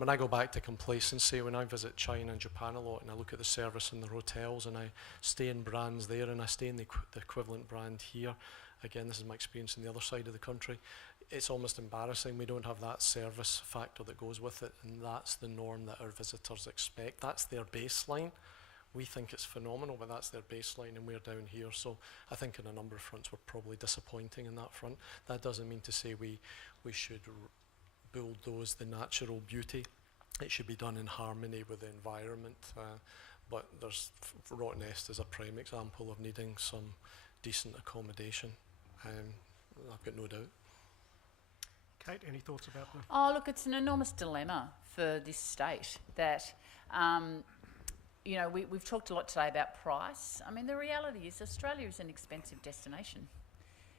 I go back to complacency, when I visit China and Japan a lot, and I look at the service in the hotels, and I stay in brands there, and I stay in the equivalent brand here. Again, this is my experience on the other side of the country. It's almost embarrassing we don't have that service factor that goes with it, and that's the norm that our visitors expect. That's their baseline. We think it's phenomenal, but that's their baseline, and we're down here. So I think on a number of fronts we're probably disappointing in that front. That doesn't mean to say we should bulldoze the natural beauty. It should be done in harmony with the environment. But Rottnest is a prime example of needing some decent accommodation. I've got no doubt. Kate, any thoughts about that? Oh, look, it's an enormous dilemma for this state that, we've talked a lot today about price. I mean, the reality is Australia is an expensive destination.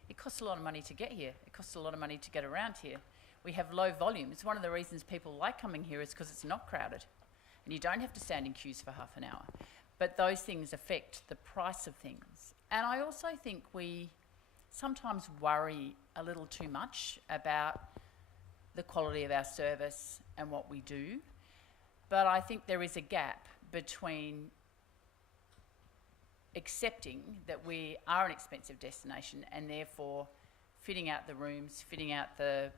It costs a lot of money to get here. It costs a lot of money to get around here. We have low volume. It's one of the reasons people like coming here, is because it's not crowded. And you don't have to stand in queues for half an hour. But those things affect the price of things. And I also think we sometimes worry a little too much about the quality of our service and what we do. But I think there is a gap between accepting that we are an expensive destination and therefore fitting out the rooms, fitting out the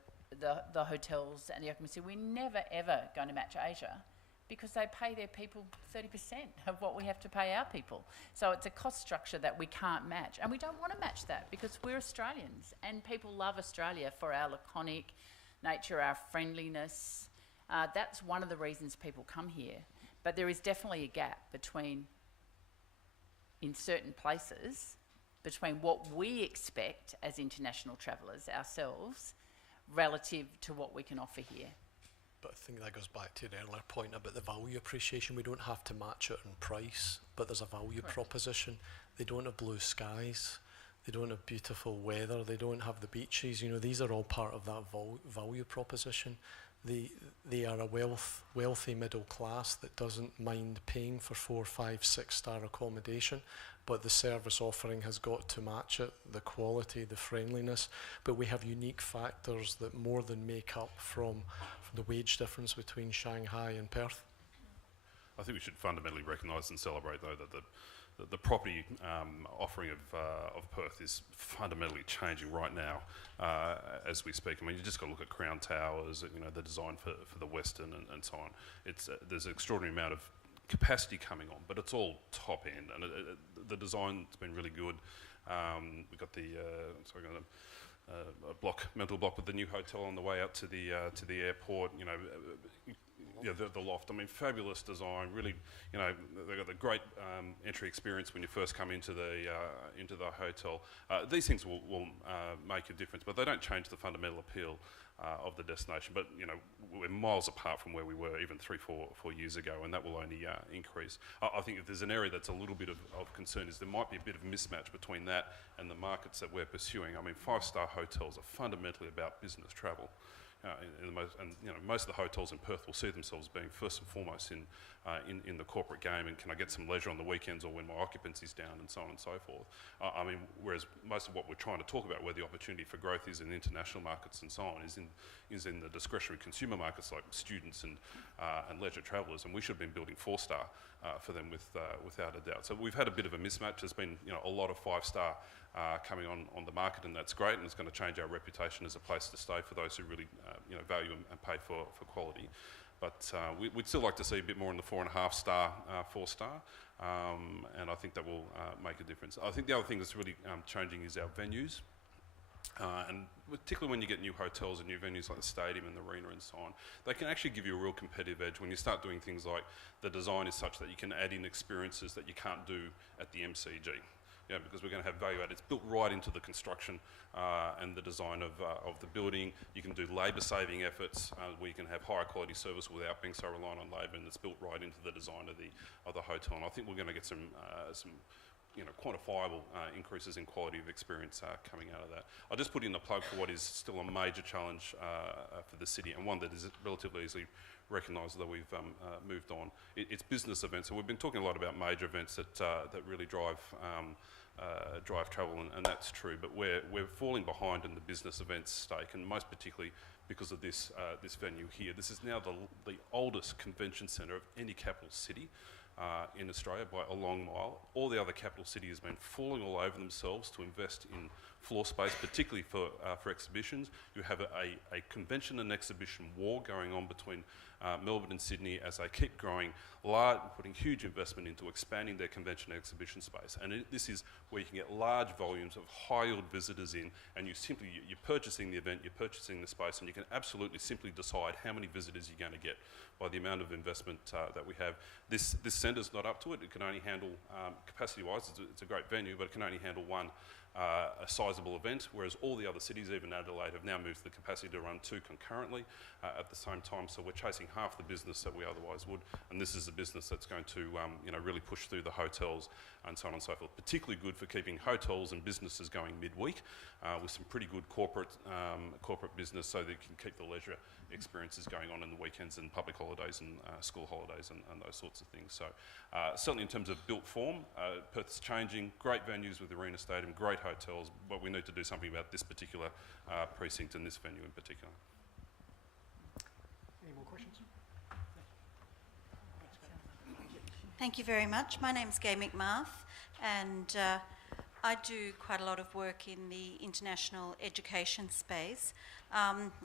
hotels and the occupancy. We're never ever going to match Asia, because they pay their people 30% of what we have to pay our people. So it's a cost structure that we can't match, and we don't want to match that because we're Australians and people love Australia for our laconic nature, our friendliness. That's one of the reasons people come here. But there is definitely a gap in certain places, between what we expect as international travellers ourselves relative to what we can offer here. But I think that goes back to the earlier point about the value appreciation. We don't have to match it in price, but there's a value proposition. They don't have blue skies. They don't have beautiful weather. They don't have the beaches. You know, these are all part of that value proposition. They are a wealthy middle class that doesn't mind paying for 4, 5, 6-star accommodation, but the service offering has got to match it, the quality, the friendliness. But we have unique factors that more than make up from the wage difference between Shanghai and Perth. I think we should fundamentally recognise and celebrate, though, that the property offering of Perth is fundamentally changing right now as we speak. I mean, you just got to look at Crown Towers, you know, the design for the Western and so on. It's there's an extraordinary amount of capacity coming on, but it's all top end, and the design's been really good. We've got the mental block with the new hotel on the way out to the airport. You know, the loft. I mean, fabulous design. Really, you know, they've got the great entry experience when you first come into the hotel. These things will make a difference, but they don't change the fundamental appeal of the destination. But you know, we're miles apart from where we were even 3-4 years ago, and that will only increase. I think if there's an area that's a little bit of concern, is there might be a bit of mismatch between that and the markets that we're pursuing. I mean, 5-star hotels are fundamentally about business travel. Most of the hotels in Perth will see themselves being first and foremost in the corporate game, and can I get some leisure on the weekends or when my occupancy's down, and so on and so forth. I mean, whereas most of what we're trying to talk about, where the opportunity for growth is in international markets and so on, is in the discretionary consumer markets like students and leisure travellers, and we should have been building 4-star for them without a doubt. So we've had a bit of a mismatch. There's been a lot of 5-star coming on the market, and that's great, and it's going to change our reputation as a place to stay for those who really value and pay for quality. But we'd still like to see a bit more in the 4.5-star, 4-star, and I think that will make a difference. I think the other thing that's really changing is our venues, and particularly when you get new hotels and new venues like the stadium and the arena and so on, they can actually give you a real competitive edge when you start doing things like the design is such that you can add in experiences that you can't do at the MCG. Because we're going to have value add. It's built right into the construction and the design of the building. You can do labour-saving efforts where you can have higher quality service without being so reliant on labour, and it's built right into the design of the hotel. And I think we're going to get some quantifiable increases in quality of experience coming out of that. I'll just put in a plug for what is still a major challenge for the city, and one that is relatively easily recognised, though we've moved on. It's business events. So we've been talking a lot about major events that really drive travel, and that's true. But we're falling behind in the business events stake, and most particularly because of this venue here. This is now the oldest convention centre of any capital city in Australia by a long mile. All the other capital cities have been falling all over themselves to invest in floor space, particularly for exhibitions. You have a convention and exhibition war going on between Melbourne and Sydney as they keep growing, putting huge investment into expanding their convention and exhibition space. And this is where you can get large volumes of high-yield visitors in, and you're purchasing the event, you're purchasing the space, and you can absolutely simply decide how many visitors you're going to get by the amount of investment that we have. This centre's not up to it. It can only handle, capacity-wise, it's a great venue, but it can only handle one a sizable event, whereas all the other cities, even Adelaide, have now moved the capacity to run 2 concurrently at the same time. So we're chasing half the business that we otherwise would, and this is a business that's going to really push through the hotels and so on and so forth. Particularly good for keeping hotels and businesses going midweek with some pretty good corporate business, so that you can keep the leisure experiences going on in the weekends and public holidays and school holidays and those sorts of things. So certainly in terms of built form, Perth's changing. Great venues with the Arena Stadium, great hotels, but we need to do something about this particular precinct and this venue in particular. Any more questions? Thank you very much. My name's Gay McMath, and I do quite a lot of work in the international education space.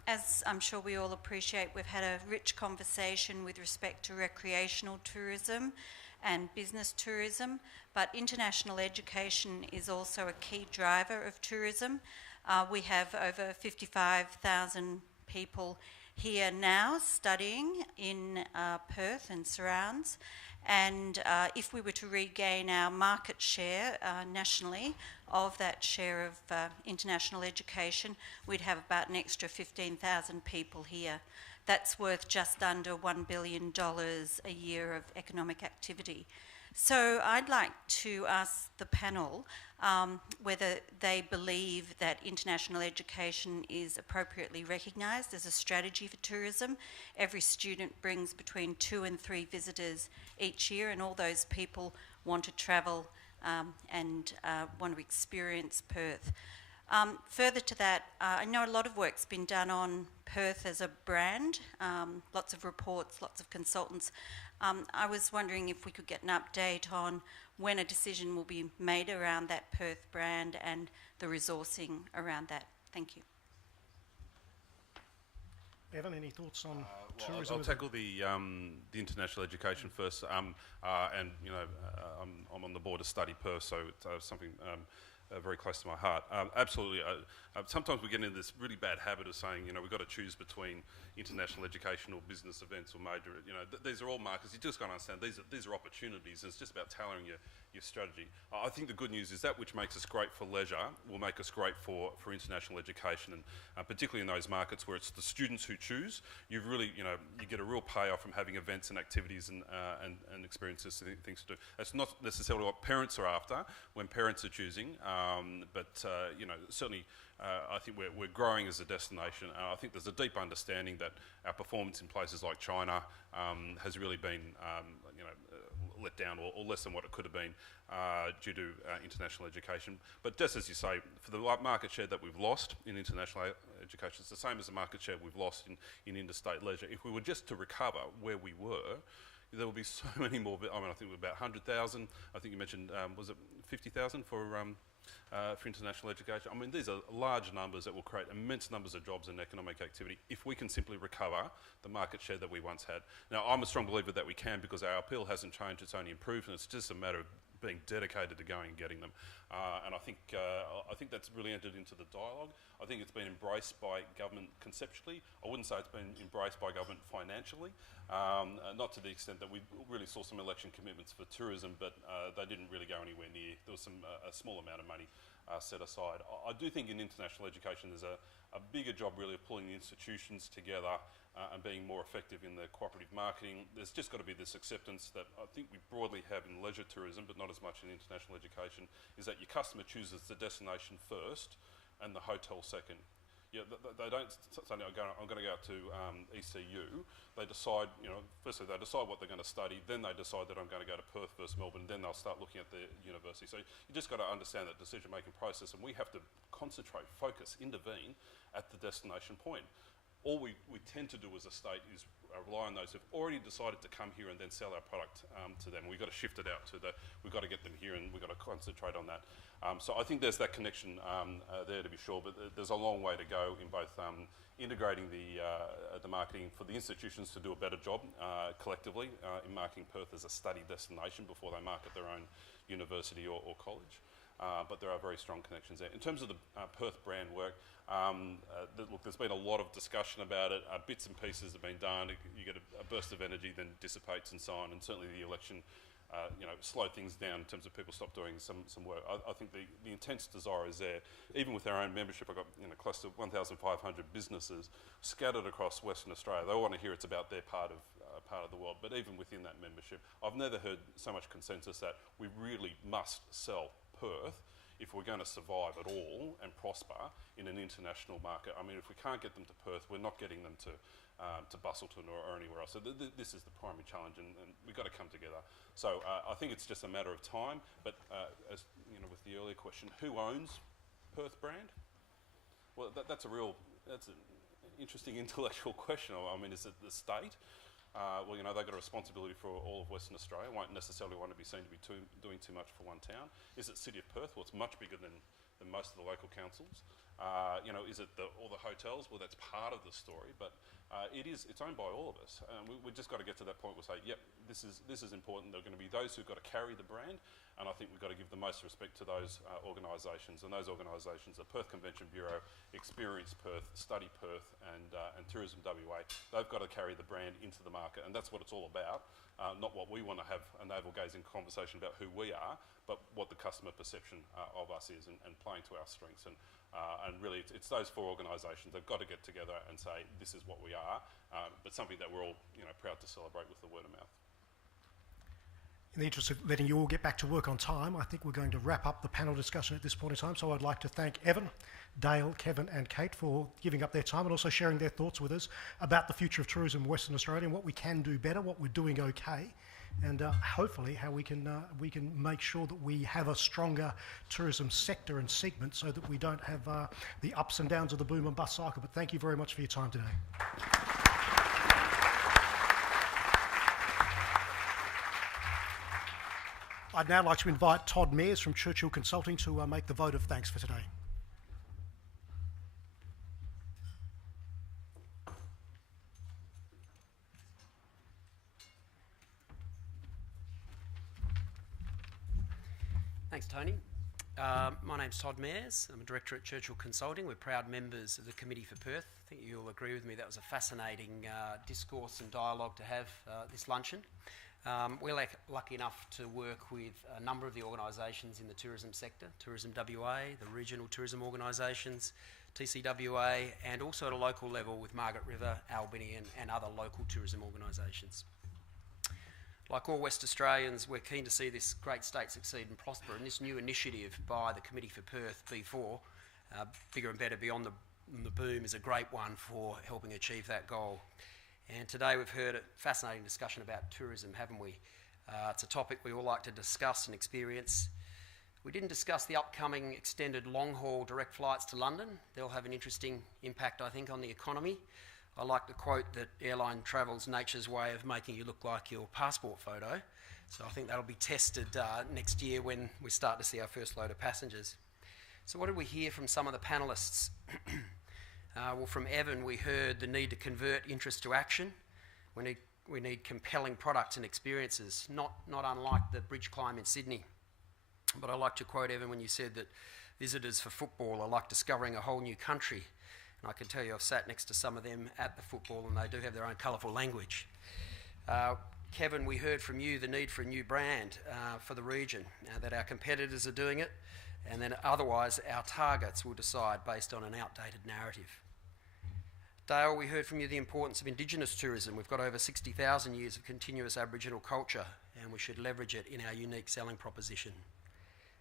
As I'm sure we all appreciate, we've had a rich conversation with respect to recreational tourism and business tourism, but international education is also a key driver of tourism. We have over 55,000 people here now studying in Perth and surrounds, and if we were to regain our market share nationally of that share of international education, we'd have about an extra 15,000 people here. That's worth just under $1 billion a year of economic activity. So I'd like to ask the panel whether they believe that international education is appropriately recognised as a strategy for tourism. Every student brings between 2 and 3 visitors each year, and all those people want to travel and want to experience Perth. Further to that, I know a lot of work's been done on Perth as a brand, lots of reports, lots of consultants. I was wondering if we could get an update on when a decision will be made around that Perth brand and the resourcing around that. Thank you. Evan, any thoughts on well, tourism? I'll tackle the international education first. I'm on the board of Study Perth, so it's something very close to my heart. Absolutely. Sometimes we get into this really bad habit of saying, we've got to choose between international education or business events or major, these are all markets. You just got to understand these are opportunities, and it's just about tailoring your strategy. I think the good news is that which makes us great for leisure will make us great for international education, and particularly in those markets where it's the students who choose. You really, you get a real payoff from having events and activities and experiences, things to do. That's not necessarily what parents are after when parents are choosing, but certainly I think we're growing as a destination. I think there's a deep understanding that our performance in places like China has really been let down or less than what it could have been due to international education. But just as you say, for the market share that we've lost in international education, it's the same as the market share we've lost in interstate leisure. If we were just to recover where we were, there will be so many more. I think we're about 100,000. I think you mentioned, was it 50,000 for international education? These are large numbers that will create immense numbers of jobs and economic activity if we can simply recover the market share that we once had. Now, I'm a strong believer that we can, because our appeal hasn't changed, it's only improved, and it's just a matter of being dedicated to going and getting them. And I think that's really entered into the dialogue. I think it's been embraced by government conceptually. I wouldn't say it's been embraced by government financially, not to the extent that we really saw some election commitments for tourism, but they didn't really go anywhere near. There was a small amount of money set aside. I do think in international education there's a bigger job really of pulling the institutions together and being more effective in the cooperative marketing. There's just got to be this acceptance that I think we broadly have in leisure tourism, but not as much in international education, is that your customer chooses the destination first and the hotel second. They don't say, I'm going to go out to ECU. They decide, firstly they decide what they're going to study, then they decide that I'm going to go to Perth versus Melbourne, then they'll start looking at the university. So you just got to understand that decision-making process, and we have to concentrate, focus, intervene at the destination point. All we tend to do as a state is rely on those who've already decided to come here and then sell our product to them. We've got to shift it out to we've got to get them here, and we've got to concentrate on that. So I think there's that connection there, to be sure, but there's a long way to go in both integrating the marketing for the institutions to do a better job collectively in marketing Perth as a study destination before they market their own university or college. But there are very strong connections there. In terms of the Perth brand work, look, there's been a lot of discussion about it. Bits and pieces have been done. You get a burst of energy, then dissipates and so on. And certainly the election, slowed things down in terms of people stop doing some work. I think the intense desire is there. Even with our own membership, I've got close to 1,500 businesses scattered across Western Australia. They all want to hear it's about their part of the world. But even within that membership, I've never heard so much consensus that we really must sell Perth if we're going to survive at all and prosper in an international market. If we can't get them to Perth, we're not getting them to Busselton or anywhere else. So this is the primary challenge, and we've got to come together. So I think it's just a matter of time. But as with the earlier question, who owns Perth brand? Well, that's an interesting intellectual question. Is it the state? They've got a responsibility for all of Western Australia. Won't necessarily want to be seen to be doing too much for one town. Is it City of Perth? Well, it's much bigger than most of the local councils. Is it all the hotels? Well, that's part of the story, but it's owned by all of us. We've just got to get to that point where we say, yep, this is important. There are going to be those who've got to carry the brand, and I think we've got to give the most respect to those organisations. And those organisations, the Perth Convention Bureau, Experience Perth, Study Perth, and Tourism WA, they've got to carry the brand into the market, and that's what it's all about. Not what we want to have a navel-gazing conversation about who we are, but what the customer perception of us is, and playing to our strengths. And really, it's those four organisations. They've got to get together and say, this is what we are, but something that we're all proud to celebrate with the word of mouth. In the interest of letting you all get back to work on time, I think we're going to wrap up the panel discussion at this point in time. So I'd like to thank Evan, Dale, Kevin and Kate for giving up their time and also sharing their thoughts with us about the future of tourism in Western Australia and what we can do better, what we're doing okay, and hopefully how we can make sure that we have a stronger tourism sector and segment so that we don't have the ups and downs of the boom and bust cycle. But thank you very much for your time today. I'd now like to invite Todd Mears from Churchill Consulting to make the vote of thanks for today. Thanks, Tony. My name's Todd Mayers. I'm a director at Churchill Consulting. We're proud members of the Committee for Perth. I think you'll agree with me that was a fascinating discourse and dialogue to have this luncheon. We're lucky enough to work with a number of the organisations in the tourism sector, Tourism WA, the regional tourism organisations, TCWA, and also at a local level with Margaret River, Albany and other local tourism organisations. Like all West Australians, we're keen to see this great state succeed and prosper, and this new initiative by the Committee for Perth, B4, Bigger and Better Beyond the Boom, is a great one for helping achieve that goal. And today we've heard a fascinating discussion about tourism, haven't we? It's a topic we all like to discuss and experience. We didn't discuss the upcoming extended long-haul direct flights to London. They'll have an interesting impact, I think, on the economy. I like the quote that airline travel's nature's way of making you look like your passport photo. So I think that'll be tested next year when we start to see our first load of passengers. So what did we hear from some of the panellists? Well, from Evan, we heard the need to convert interest to action. We need compelling products and experiences, not unlike the bridge climb in Sydney. But I like to quote Evan when you said that visitors for football are like discovering a whole new country. And I can tell you I've sat next to some of them at the football and they do have their own colourful language. Kevin, we heard from you the need for a new brand for the region, that our competitors are doing it, and then otherwise our targets will decide based on an outdated narrative. Dale, we heard from you the importance of Indigenous tourism. We've got over 60,000 years of continuous Aboriginal culture and we should leverage it in our unique selling proposition.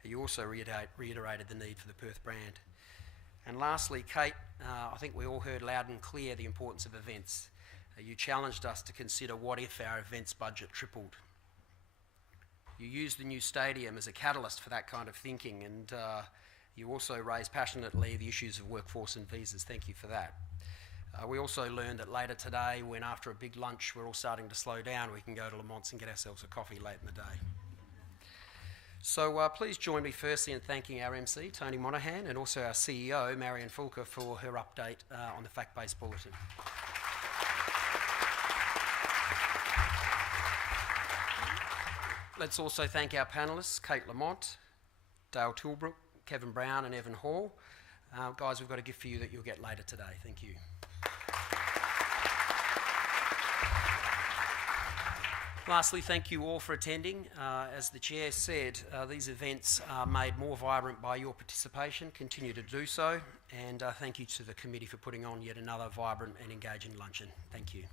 You also reiterated the need for the Perth brand. And lastly, Kate, I think we all heard loud and clear the importance of events. You challenged us to consider what if our events budget tripled. You used the new stadium as a catalyst for that kind of thinking, and you also raised passionately the issues of workforce and visas. Thank you for that. We also learned that later today, when after a big lunch we're all starting to slow down, we can go to Lamont's and get ourselves a coffee late in the day. So please join me firstly in thanking our MC, Tony Monaghan, and also our CEO, Marion Fulker, for her update on the FACTBase Bulletin. Let's also thank our panellists, Kate Lamont, Dale Tilbrook, Kevin Brown and Evan Hall. Guys, we've got a gift for you that you'll get later today. Thank you. Lastly, thank you all for attending. As the Chair said, these events are made more vibrant by your participation. Continue to do so. And thank you to the committee for putting on yet another vibrant and engaging luncheon. Thank you.